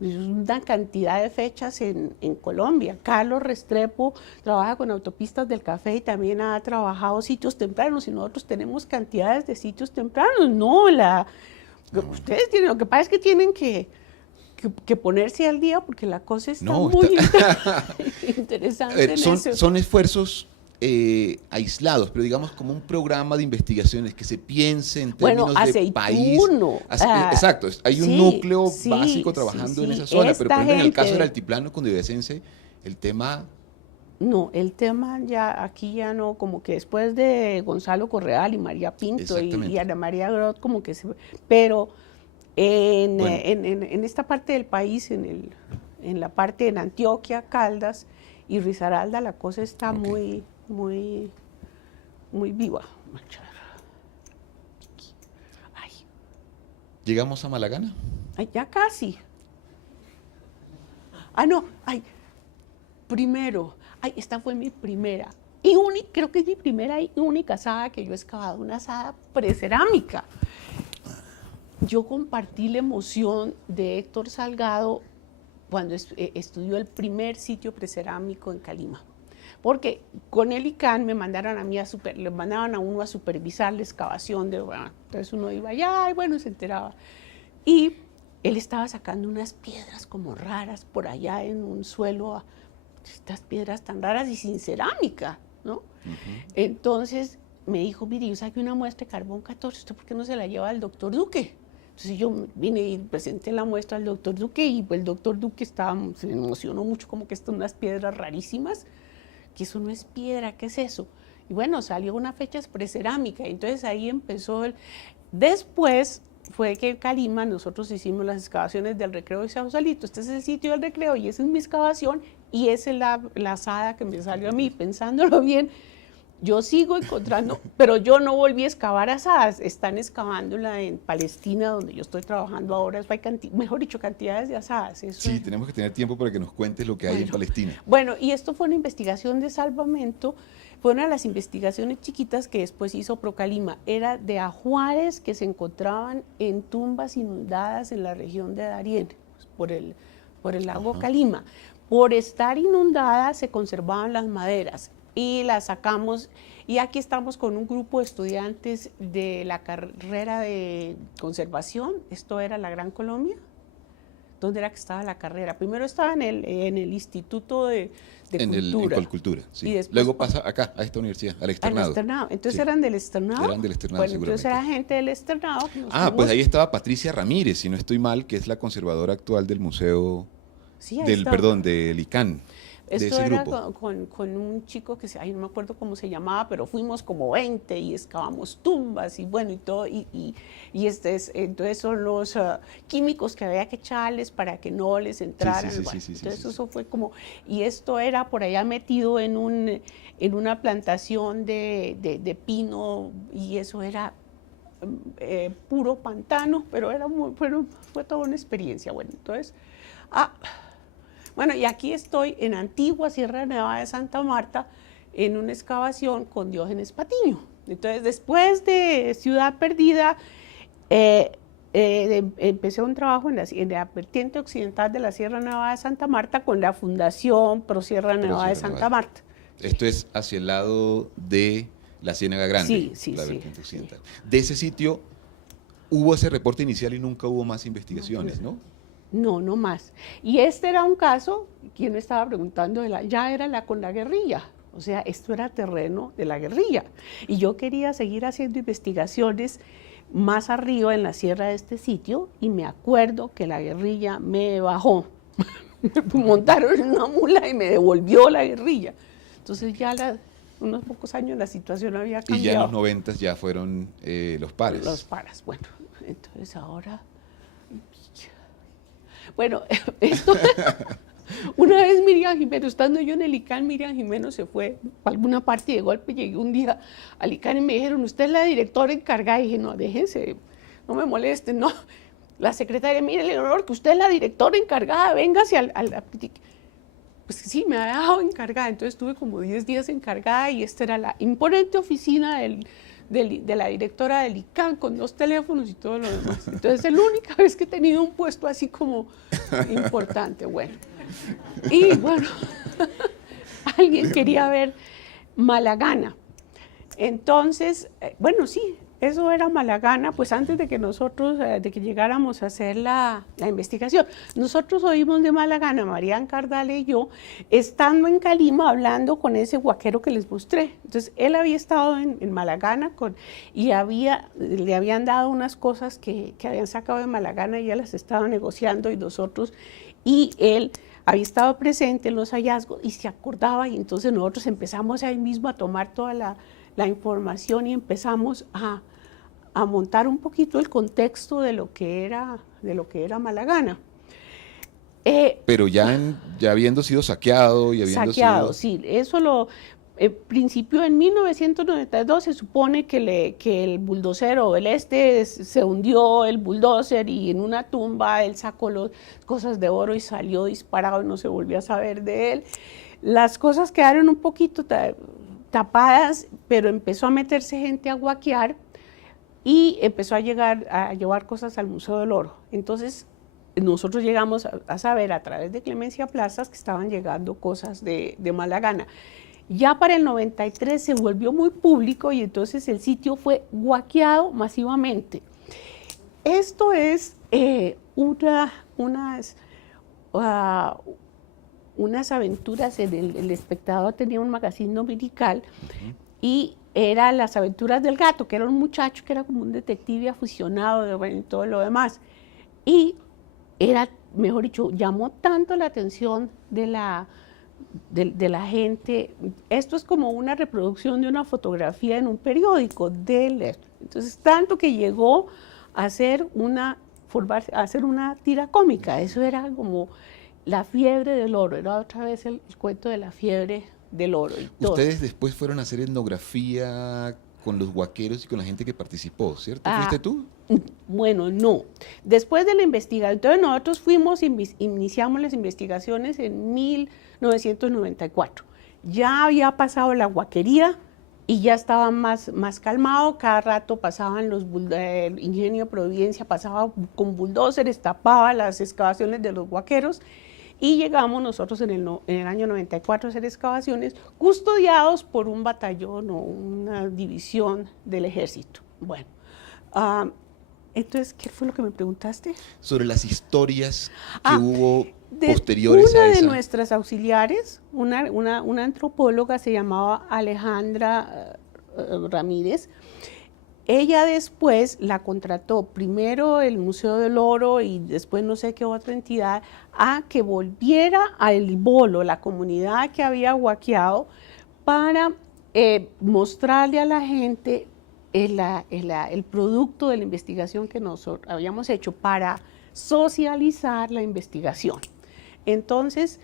una cantidad de fechas en Colombia. Carlos Restrepo trabaja con Autopistas del Café y también ha trabajado sitios tempranos, y nosotros tenemos cantidades de sitios tempranos. No, ustedes tienen, lo que pasa es que tienen que ponerse al día porque la cosa está No, muy A interesante ver, en son, eso. son esfuerzos aislados, pero digamos como un programa de investigaciones que se piense en Bueno, términos de país. Aceituno. Exacto, hay un Sí, núcleo sí, básico trabajando en sí. esa zona, pero por ejemplo en el caso del gente- altiplano cundiboyacense, el tema, No, el tema ya aquí ya no, como que después de Gonzalo Correal y María Pinto y Exactamente. Ana María Grot, como que se... Pero en, Bueno. en esta parte del país, en la parte de Antioquia, Caldas y Risaralda, la cosa está Ok. muy viva. Ay, llegamos a Malagana. ay, ya casi. Ah, no, ay, primero, ay, esta fue mi primera, y creo que es mi primera y única asada que yo he excavado, una asada precerámica. Yo compartí la emoción de Héctor Salgado cuando estudió el primer sitio precerámico en Calima. Porque con el ICANN me mandaron a mí le mandaban a uno a supervisar la excavación entonces uno iba allá y bueno, se enteraba. Y él estaba sacando unas piedras como raras por allá en un suelo, estas piedras tan raras y sin cerámica, ¿no? Entonces me dijo, mire, yo saqué una muestra de carbón 14, ¿usted por qué no se la lleva al doctor Duque? Entonces yo vine y presenté la muestra al doctor Duque y pues, el doctor Duque se emocionó mucho, como que estas unas piedras rarísimas, que eso no es piedra, ¿qué es eso? Y bueno, salió una fecha precerámica, entonces ahí empezó Después fue que en Calima nosotros hicimos las excavaciones del Recreo de Sausalito. Este es el sitio del Recreo y esa es mi excavación y esa es la asada que me salió a mí. Pensándolo bien, yo sigo encontrando, pero yo no volví a excavar asadas. Están excavándola en Palestina, donde yo estoy trabajando ahora. Eso hay mejor dicho, cantidades de asadas. Eso Sí, tenemos que tener tiempo para que nos cuentes lo que hay en Palestina. Bueno, y esto fue una investigación de salvamento. Fue una de las investigaciones chiquitas que después hizo Procalima. Era de ajuares que se encontraban en tumbas inundadas en la región de Darién, por el lago Calima. Por estar inundadas se conservaban las maderas y las sacamos. Y aquí estamos con un grupo de estudiantes de la carrera de conservación. Esto era la Gran Colombia. ¿Dónde era que estaba la carrera? Primero estaba en el Instituto de Cultura. En Colcultura, sí. Y después Luego pasa acá, a esta universidad, al externado. Al externado. Entonces Sí. eran del externado. Eran del externado, Bueno, entonces era seguramente. gente del externado. Pues ahí estaba Patricia Ramírez, si no estoy mal, que es la conservadora actual del museo, Sí, ahí del estaba. ICANN, de Esto ese era grupo. con un chico que no me acuerdo cómo se llamaba, pero fuimos como 20 y excavamos tumbas y bueno y todo. Entonces son los químicos que había que echarles para que no les entraran. Sí, Bueno, sí, entonces sí. eso fue como, y esto era por allá metido en una plantación de pino y eso era puro pantano, pero fue toda una experiencia. Bueno, entonces, bueno, y aquí estoy en Antigua, Sierra Nevada de Santa Marta, en una excavación con Diógenes Patiño. Entonces, después de Ciudad Perdida, empecé un trabajo en la vertiente occidental de la Sierra Nevada de Santa Marta con la Fundación Pro Sierra Nevada de Santa Marta. Esto es hacia el lado de la Ciénaga Grande, Sí, la sí, vertiente occidental. sí. De ese sitio hubo ese reporte inicial y nunca hubo más investigaciones, ¿no? No, no más. Y este era un caso, quien me estaba preguntando, ya era con la guerrilla. O sea, esto era terreno de la guerrilla. Y yo quería seguir haciendo investigaciones más arriba en la sierra de este sitio y me acuerdo que la guerrilla me bajó. Me montaron en una mula y me devolvió la guerrilla. Entonces ya unos pocos años la situación había cambiado. Y ya en los 90 ya fueron los pares. Los paras, bueno. Entonces ahora... Bueno, esto, una vez Miriam Jimeno, estando yo en el ICANN, Miriam Jimeno se fue a alguna parte y de golpe llegué un día al ICANN y me dijeron, usted es la directora encargada. Y dije, no, déjense, no me molesten, no. La secretaria, mire, Leonor, que usted es la directora encargada, véngase al pues sí, me había dejado encargada, entonces estuve como 10 días encargada y esta era la imponente oficina de la directora del ICANN con 2 teléfonos y todo lo demás. Entonces es la única vez que he tenido un puesto así como importante, bueno. Y bueno, alguien quería ver Malagana. Entonces, bueno, sí, eso era Malagana, pues antes de que nosotros, de que llegáramos a hacer la investigación. Nosotros oímos de Malagana, Marián Cardale y yo, estando en Calima hablando con ese guaquero que les mostré. Entonces, él había estado en Malagana y le habían dado unas cosas que habían sacado de Malagana y ya las estaba negociando y él había estado presente en los hallazgos y se acordaba y entonces nosotros empezamos ahí mismo a tomar toda la información y empezamos a montar un poquito el contexto de lo que era Malagana. Pero ya habiendo sido saqueado y habiendo saqueado, sí, eso principio en 1992 se supone que el bulldozer o se hundió el bulldozer y en una tumba él sacó las cosas de oro y salió disparado y no se volvió a saber de él. Las cosas quedaron un poquito tapadas, pero empezó a meterse gente a guaquear y empezó a llevar cosas al Museo del Oro. Entonces, nosotros llegamos a saber a través de Clemencia Plazas que estaban llegando cosas de Malagana. Ya para el 93 se volvió muy público y entonces el sitio fue guaqueado masivamente. Esto es unas aventuras, el Espectador tenía un magazine dominical y eran las aventuras del gato, que era un muchacho que era como un detective aficionado y todo lo demás. Y era, mejor dicho, llamó tanto la atención de la gente. Esto es como una reproducción de una fotografía en un periódico de él. Entonces, tanto que llegó a hacer una tira cómica. Eso era como la fiebre del oro, era otra vez el cuento de la fiebre del oro. Y todo. Ustedes después fueron a hacer etnografía con los guaqueros y con la gente que participó, ¿cierto? ¿Fuiste tú? Bueno, no. Después de la investigación, entonces nosotros iniciamos las investigaciones en 1994. Ya había pasado la guaquería y ya estaba más calmado. Cada rato pasaban el Ingenio Providencia, pasaba con bulldozers, tapaba las excavaciones de los guaqueros. Y llegamos nosotros en el año 94 a hacer excavaciones custodiados por un batallón o una división del ejército. Bueno, entonces, ¿qué fue lo que me preguntaste? Sobre las historias que hubo posteriores a esa. Una de nuestras auxiliares, una antropóloga, se llamaba Alejandra Ramírez. Ella después la contrató, primero el Museo del Oro y después no sé qué otra entidad, a que volviera al Bolo, la comunidad que había guaqueado, para mostrarle a la gente el producto de la investigación que nosotros habíamos hecho para socializar la investigación. Entonces,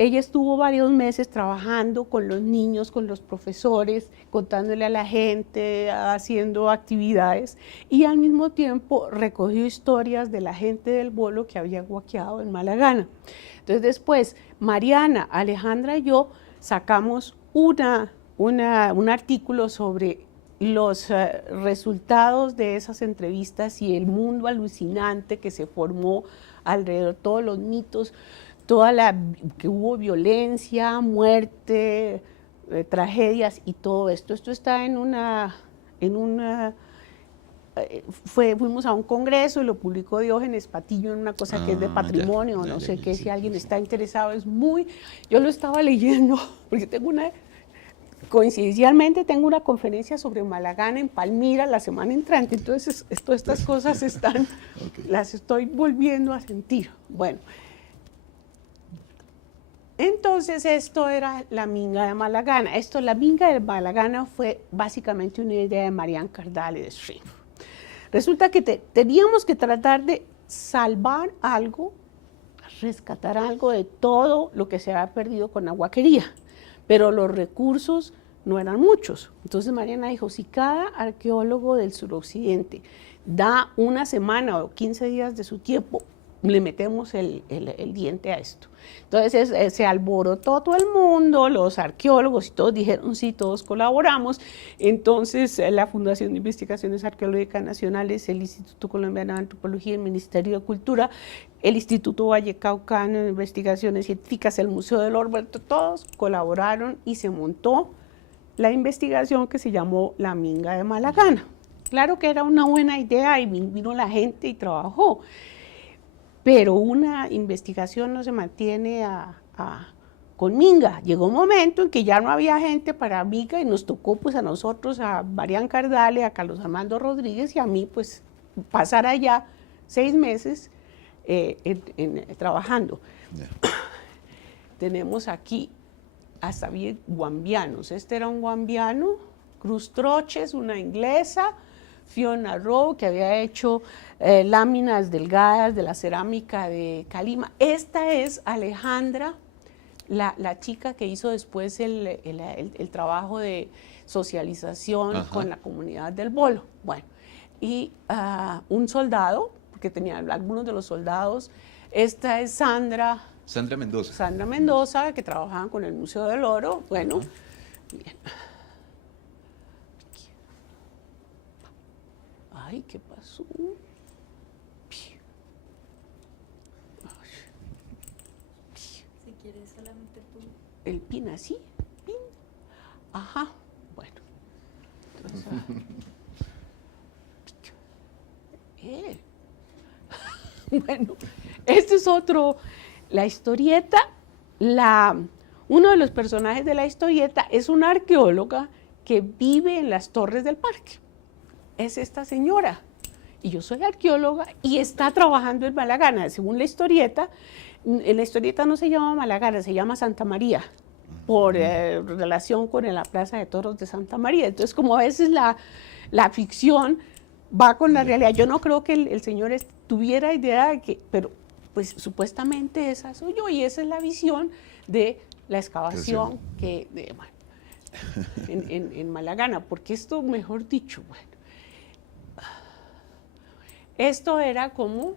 ella estuvo varios meses trabajando con los niños, con los profesores, contándole a la gente, haciendo actividades y al mismo tiempo recogió historias de la gente del Bolo que había guaqueado en Malagana. Entonces después, Mariana, Alejandra y yo sacamos un artículo sobre los resultados de esas entrevistas y el mundo alucinante que se formó alrededor, todos los mitos, que hubo violencia, muerte, tragedias y todo esto. Esto está fuimos a un congreso y lo publicó Diógenes Patillo en una cosa que es de patrimonio, no sé qué, si alguien está interesado, yo lo estaba leyendo, porque coincidencialmente tengo una conferencia sobre Malagana en Palmira la semana entrante, entonces todas estas cosas las estoy volviendo a sentir. Bueno, entonces esto era la minga de Malagana. La minga de Malagana fue básicamente una idea de Marián Cardale de Schrimm. Resulta que teníamos que tratar de salvar algo rescatar algo de todo lo que se había perdido con la huaquería, pero los recursos no eran muchos. Entonces Mariana dijo, si cada arqueólogo del suroccidente da una semana o 15 días de su tiempo, le metemos el diente a esto. Entonces se alborotó todo el mundo, los arqueólogos y todos dijeron sí, todos colaboramos. Entonces la Fundación de Investigaciones Arqueológicas Nacionales, el Instituto Colombiano de Antropología, el Ministerio de Cultura, el Instituto Vallecaucano de Investigaciones Científicas, el Museo del Oro, todos colaboraron y se montó la investigación que se llamó La Minga de Malagana. Claro que era una buena idea y vino la gente y trabajó, pero una investigación no se mantiene con minga. Llegó un momento en que ya no había gente para minga y nos tocó pues a nosotros, a Marian Cardale, a Carlos Armando Rodríguez y a mí pues pasar allá 6 meses trabajando. Yeah. Tenemos aquí hasta bien guambianos. Este era un guambiano, Cruz Troches, una inglesa, Fiona Rowe, que había hecho láminas delgadas de la cerámica de Calima. Esta es Alejandra, la chica que hizo después el trabajo de socialización Ajá. con la comunidad del Bolo. Bueno, y un soldado, porque tenía algunos de los soldados. Esta es Sandra Mendoza. Sandra Mendoza, que trabajaban con el Museo del Oro. Bueno, bien. Ay, ¿qué pasó? Si quieres solamente tú. El pin así, pin. Ajá, bueno. Entonces, bueno, este es otro, la historieta, uno de los personajes de la historieta es una arqueóloga que vive en las torres del parque. Es esta señora, y yo soy arqueóloga y está trabajando en Malagana. Según la historieta, en la historieta no se llama Malagana, se llama Santa María, por relación con la Plaza de Toros de Santa María. Entonces, como a veces la ficción va con la realidad, yo no creo que el señor tuviera idea de que, pero pues supuestamente esa soy yo, y esa es la visión de la excavación en Malagana, porque esto, mejor dicho, bueno, esto era como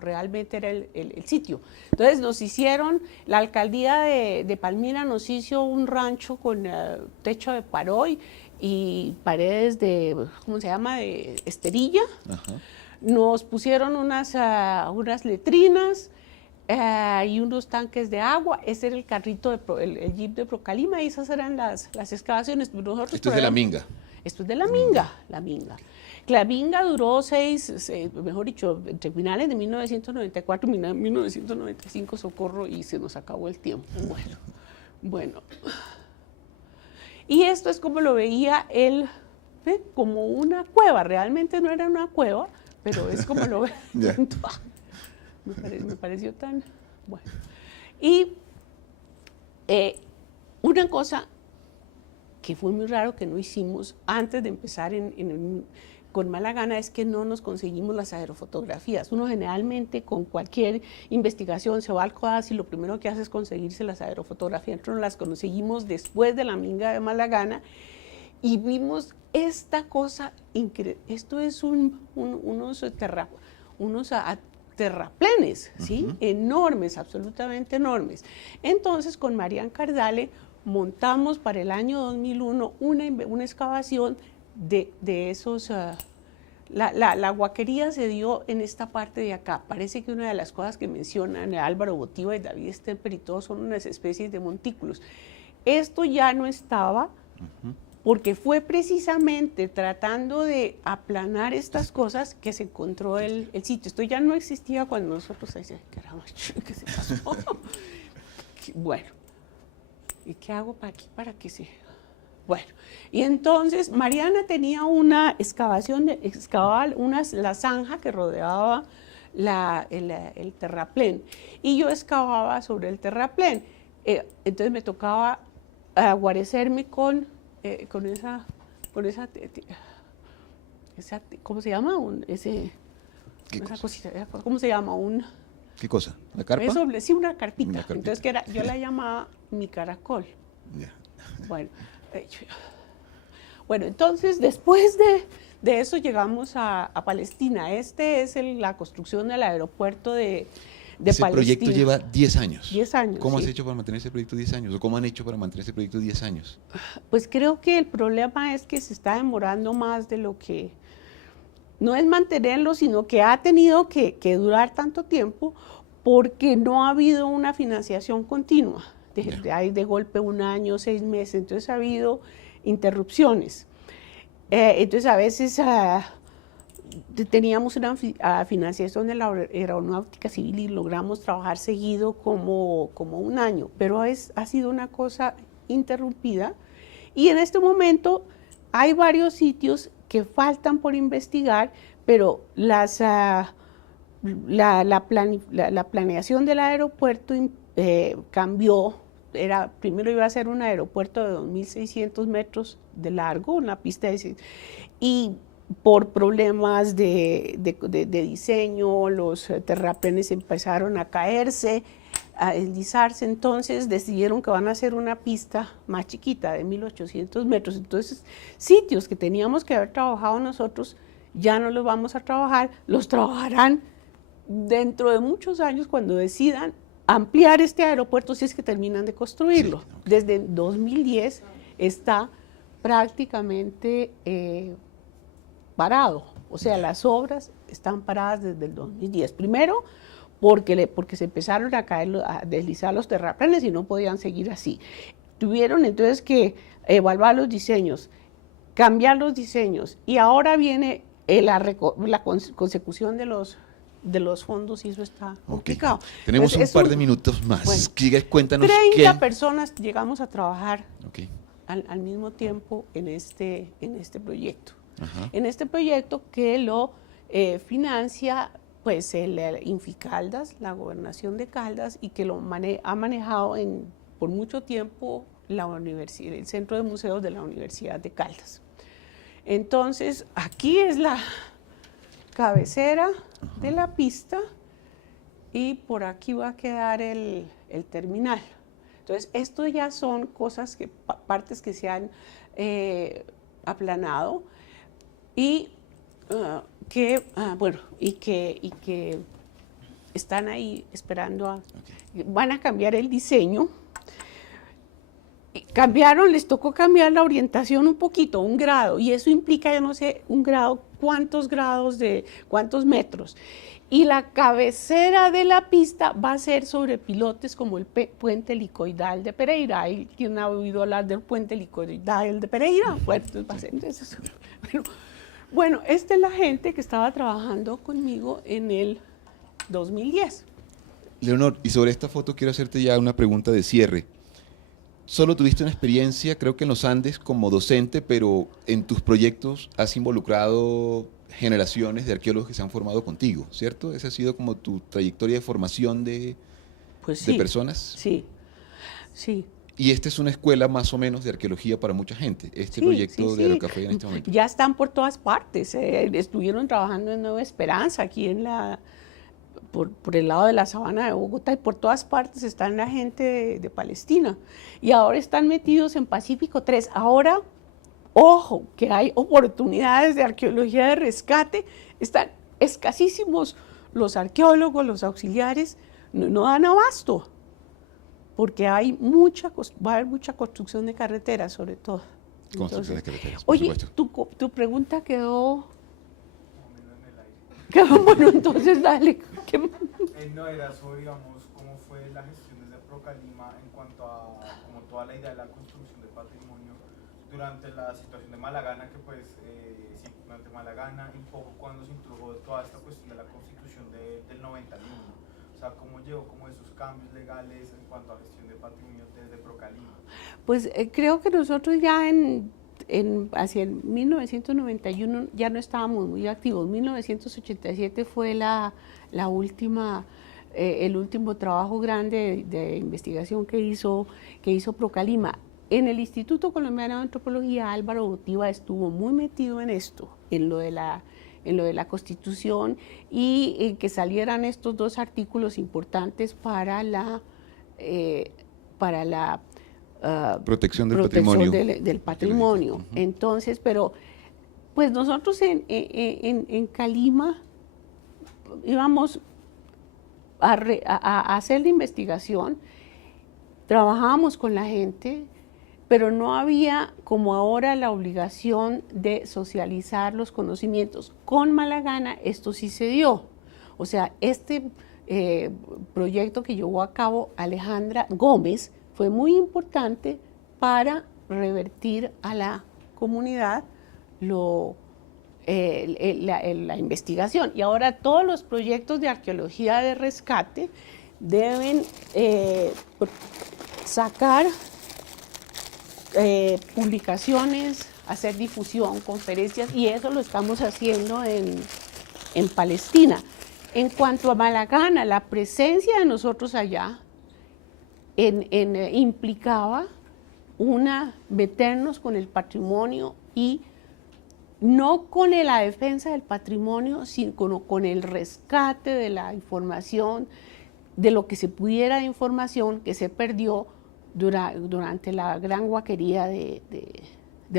realmente era el sitio. Entonces nos hicieron, la alcaldía de Palmira nos hizo un rancho con techo de paroy y paredes de, ¿cómo se llama?, de esterilla. Ajá. Nos pusieron unas letrinas y unos tanques de agua. Ese era el carrito, el jeep de Procalima, y esas eran las excavaciones. Nosotros esto es de la minga. Esto es de la minga, la minga. La minga duró mejor dicho, entre finales de 1994 y 1995, socorro, y se nos acabó el tiempo. Bueno. Y esto es como lo veía él, como una cueva. Realmente no era una cueva, pero es como lo ve. Yeah. Me pareció tan bueno. Y una cosa que fue muy raro que no hicimos antes de empezar con Malagana es que no nos conseguimos las aerofotografías. Uno generalmente con cualquier investigación se va al CODAS y lo primero que hace es conseguirse las aerofotografías. Nosotros las conseguimos después de la minga de Malagana y vimos esta cosa increíble. Esto es unos terraplenes, ¿sí? Uh-huh. Enormes, absolutamente enormes. Entonces, con Marian Cardale montamos para el año 2001 una excavación de esos. La huaquería se dio en esta parte de acá. Parece que una de las cosas que mencionan Álvaro Botiva y David Stemper y todos son unas especies de montículos. Esto ya no estaba, porque fue precisamente tratando de aplanar estas cosas que se encontró el sitio. Esto ya no existía cuando nosotros decíamos, caramba, ¿qué se pasó? Bueno, ¿y qué hago para que se...? Bueno, y entonces Mariana tenía una excavación, excavaba la zanja que rodeaba el terraplén, y yo excavaba sobre el terraplén. Entonces me tocaba guarecerme con esa ¿cómo se llama? Esa cosita, ¿cómo se llama? ¿Qué cosa? ¿La carpa? Eso, sí, una carpita. Una carpita. Entonces, que era, yo la llamaba mi caracol. Ya. Bueno, bueno, entonces después de eso llegamos a Palestina. Este es la construcción del aeropuerto de Ese Palestina. proyecto lleva 10 años. 10 años, ¿Cómo has sí. hecho para mantener ese proyecto 10 años? ¿O cómo han hecho para mantener ese proyecto 10 años? Pues creo que el problema es que se está demorando más de lo que... No es mantenerlo, sino que ha tenido que durar tanto tiempo porque no ha habido una financiación continua. Hay de golpe un año, 6 meses, entonces ha habido interrupciones. Entonces a veces teníamos una financiación de la aeronáutica civil y logramos trabajar seguido como un año, pero ha sido una cosa interrumpida. Y en este momento hay varios sitios que faltan por investigar, pero la planeación del aeropuerto cambió. Primero iba a ser un aeropuerto de 2.600 metros de largo, una pista y por problemas de diseño, los terraplenes empezaron a caerse, a deslizarse, entonces decidieron que van a hacer una pista más chiquita de 1.800 metros. Entonces, sitios que teníamos que haber trabajado nosotros, ya no los vamos a trabajar, los trabajarán dentro de muchos años cuando decidan ampliar este aeropuerto si es que terminan de construirlo. Sí, okay. Desde 2010 está prácticamente parado, o sea, las obras están paradas desde el 2010. Primero, porque se empezaron a deslizar los terraplenes y no podían seguir así. Tuvieron entonces que evaluar los diseños, cambiar los diseños, y ahora viene la consecución de los fondos y eso está complicado. Okay. Tenemos Entonces, un par de minutos más. Bueno, Cuéntanos 30 personas llegamos a trabajar Okay. al mismo tiempo en este proyecto. Ajá. En este proyecto que lo financia pues el Inficaldas, la gobernación de Caldas, y que lo ha manejado por mucho tiempo el Centro de Museos de la Universidad de Caldas. Entonces, aquí es la cabecera de la pista y por aquí va a quedar el terminal. Entonces, esto ya son cosas partes que se han aplanado y que están ahí esperando van a cambiar el diseño. Les tocó cambiar la orientación un poquito, 1 grado, y eso implica, yo no sé, 1 grado, cuántos metros. Y la cabecera de la pista va a ser sobre pilotes como el puente helicoidal de Pereira. ¿Hay quien ha oído hablar del puente helicoidal de Pereira? Bueno, entonces va a ser eso. Bueno, esta es la gente que estaba trabajando conmigo en el 2010. Leonor, y sobre esta foto quiero hacerte ya una pregunta de cierre. Solo tuviste una experiencia, creo que en los Andes, como docente, pero en tus proyectos has involucrado generaciones de arqueólogos que se han formado contigo, ¿cierto? Esa ha sido como tu trayectoria de formación de personas. Sí, sí. Y esta es una escuela más o menos de arqueología para mucha gente, proyecto de Aerocafé en este momento. Ya están por todas partes. Estuvieron trabajando en Nueva Esperanza, aquí por el lado de la sabana de Bogotá, y por todas partes están la gente de Palestina. Y ahora están metidos en Pacífico 3. Ahora, ojo, que hay oportunidades de arqueología de rescate. Están escasísimos los arqueólogos, los auxiliares, no dan abasto, porque va a haber mucha construcción de carreteras, sobre todo. Construcción de carreteras, por oye, supuesto. tu pregunta quedó... Bueno, entonces dale. No, era sobre, digamos, cómo fue la gestión desde Procalima en cuanto a como toda la idea de la construcción de patrimonio durante la situación de Malagana, que pues, sí, durante Malagana, y un poco cuando se introdujo toda esta cuestión de la constitución del 91. O sea, cómo llegó como esos cambios legales en cuanto a gestión de patrimonio desde Procalima. Pues creo que nosotros ya hacia el 1991 ya no estábamos muy activos. 1987 fue el último trabajo grande de investigación que hizo Procalima. En el Instituto Colombiano de Antropología, Álvaro Botiva estuvo muy metido en esto, en lo de la en lo de la Constitución y que salieran estos dos artículos importantes para la Protección del patrimonio. del patrimonio. Ujú. Entonces, pero pues nosotros en Calima íbamos a hacer la investigación, trabajábamos con la gente, pero no había como ahora la obligación de socializar los conocimientos. Con Malagana esto sí se dio. O sea, este proyecto que llevó a cabo Alejandra Gómez fue muy importante para revertir a la comunidad la investigación. Y ahora todos los proyectos de arqueología de rescate deben sacar publicaciones, hacer difusión, conferencias, y eso lo estamos haciendo en Palestina. En cuanto a Malagana, la presencia de nosotros allá implicaba meternos con el patrimonio y no con la defensa del patrimonio, sino con el rescate de la información, de lo que se pudiera de información que se perdió durante la gran huaquería de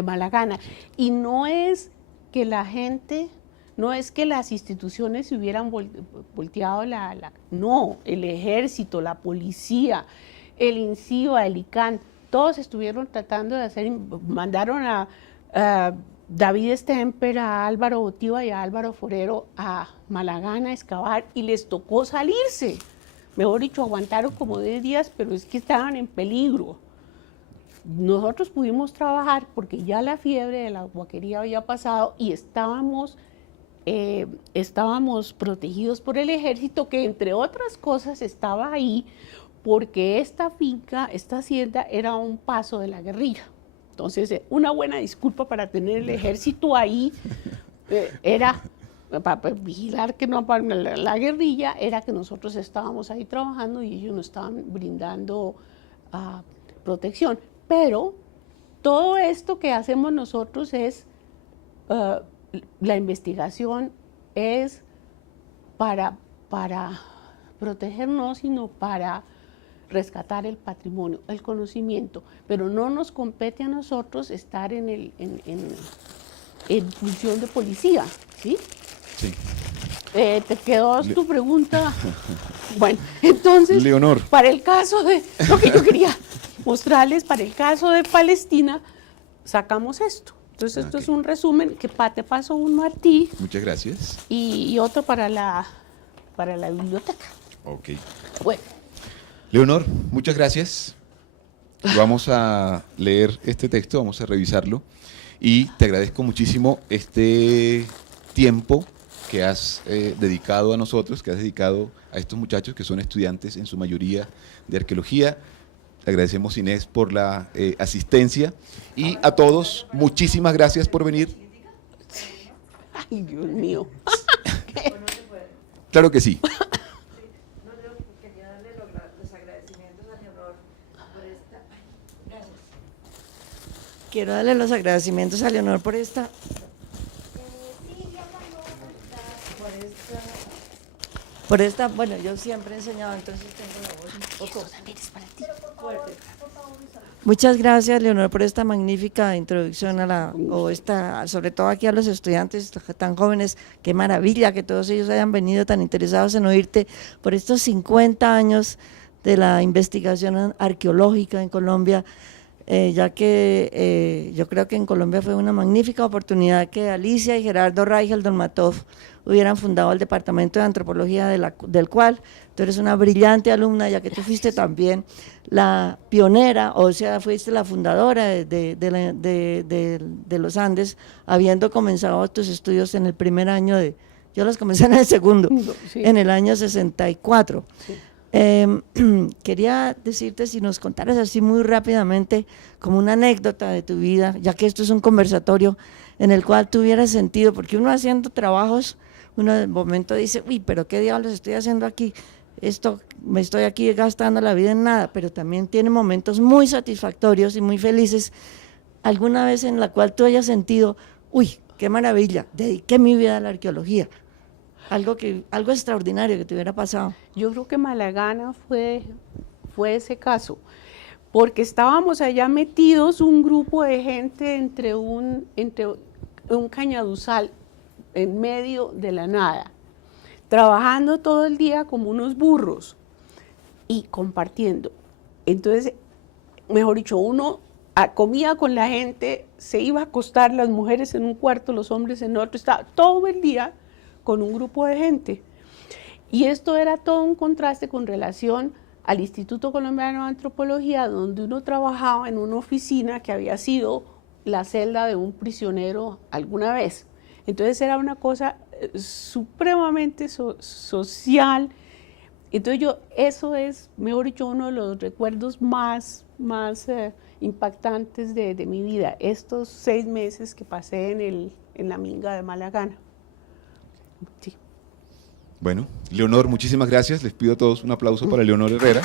Malagana. Y no es que la gente, no es que las instituciones se hubieran volteado no, el ejército, la policía, el INCIBA, el ICANN, todos estuvieron tratando de hacer, mandaron a David Stemper, a Álvaro Botiva y a Álvaro Forero a Malagana a excavar y les tocó salirse. Mejor dicho, aguantaron como 10 días, pero es que estaban en peligro. Nosotros pudimos trabajar porque ya la fiebre de la huaquería había pasado y estábamos protegidos por el ejército, que entre otras cosas estaba ahí porque esta finca, esta hacienda era un paso de la guerrilla. Entonces, una buena disculpa para tener el ejército ahí era, para vigilar que no la guerrilla, era que nosotros estábamos ahí trabajando y ellos nos estaban brindando protección. Pero todo esto que hacemos nosotros es, la investigación es para protegernos, sino para rescatar el patrimonio, el conocimiento, pero no nos compete a nosotros estar en función de policía, ¿sí? Sí. ¿Te quedó tu pregunta? Bueno, entonces, Leonor. para el caso de, lo que yo quería mostrarles, para el caso de Palestina, sacamos esto. Entonces, esto es un resumen que te paso uno a ti. Muchas gracias. Y otro para la biblioteca. Ok. Bueno. Leonor, muchas gracias. Vamos a leer este texto, vamos a revisarlo y te agradezco muchísimo este tiempo que has dedicado a nosotros, que has dedicado a estos muchachos que son estudiantes en su mayoría de arqueología. Te agradecemos, Inés, por la asistencia y a todos, muchísimas gracias por venir. Ay, Dios mío. Claro que sí. Quiero darle los agradecimientos a Leonor por esta bueno, yo siempre he enseñado, entonces tengo la voz un poco fuerte. Muchas gracias, Leonor, por esta magnífica introducción sobre todo aquí a los estudiantes tan jóvenes. Qué maravilla que todos ellos hayan venido tan interesados en oírte por estos 50 años de la investigación arqueológica en Colombia. Ya que yo creo que en Colombia fue una magnífica oportunidad que Alicia y Gerardo Raigel Dolmatov hubieran fundado el Departamento de Antropología del cual tú eres una brillante alumna, ya que tú fuiste también la pionera, o sea, fuiste la fundadora de los Andes, habiendo comenzado tus estudios en el primer año yo los comencé en el segundo, sí, en el año 64. Sí. Quería decirte si nos contaras así muy rápidamente como una anécdota de tu vida, ya que esto es un conversatorio en el cual tuvieras sentido, porque uno haciendo trabajos, uno de momento dice, uy, pero qué diablos estoy haciendo aquí, me estoy aquí gastando la vida en nada, pero también tiene momentos muy satisfactorios y muy felices, alguna vez en la cual tú hayas sentido, uy, qué maravilla, dediqué mi vida a la arqueología. Algo extraordinario que te hubiera pasado. Yo creo que Malagana fue ese caso, porque estábamos allá metidos un grupo de gente entre un cañaduzal en medio de la nada, trabajando todo el día como unos burros y compartiendo. Entonces, mejor dicho, uno comía con la gente, se iba a acostar, las mujeres en un cuarto, los hombres en otro, estaba todo el día con un grupo de gente. Y esto era todo un contraste con relación al Instituto Colombiano de Antropología, donde uno trabajaba en una oficina que había sido la celda de un prisionero alguna vez. Entonces era una cosa supremamente social. Entonces eso es, mejor dicho, uno de los recuerdos más impactantes de mi vida, estos 6 meses que pasé en la minga de Malagana. Sí. Bueno, Leonor, muchísimas gracias. Les pido a todos un aplauso para Leonor Herrera.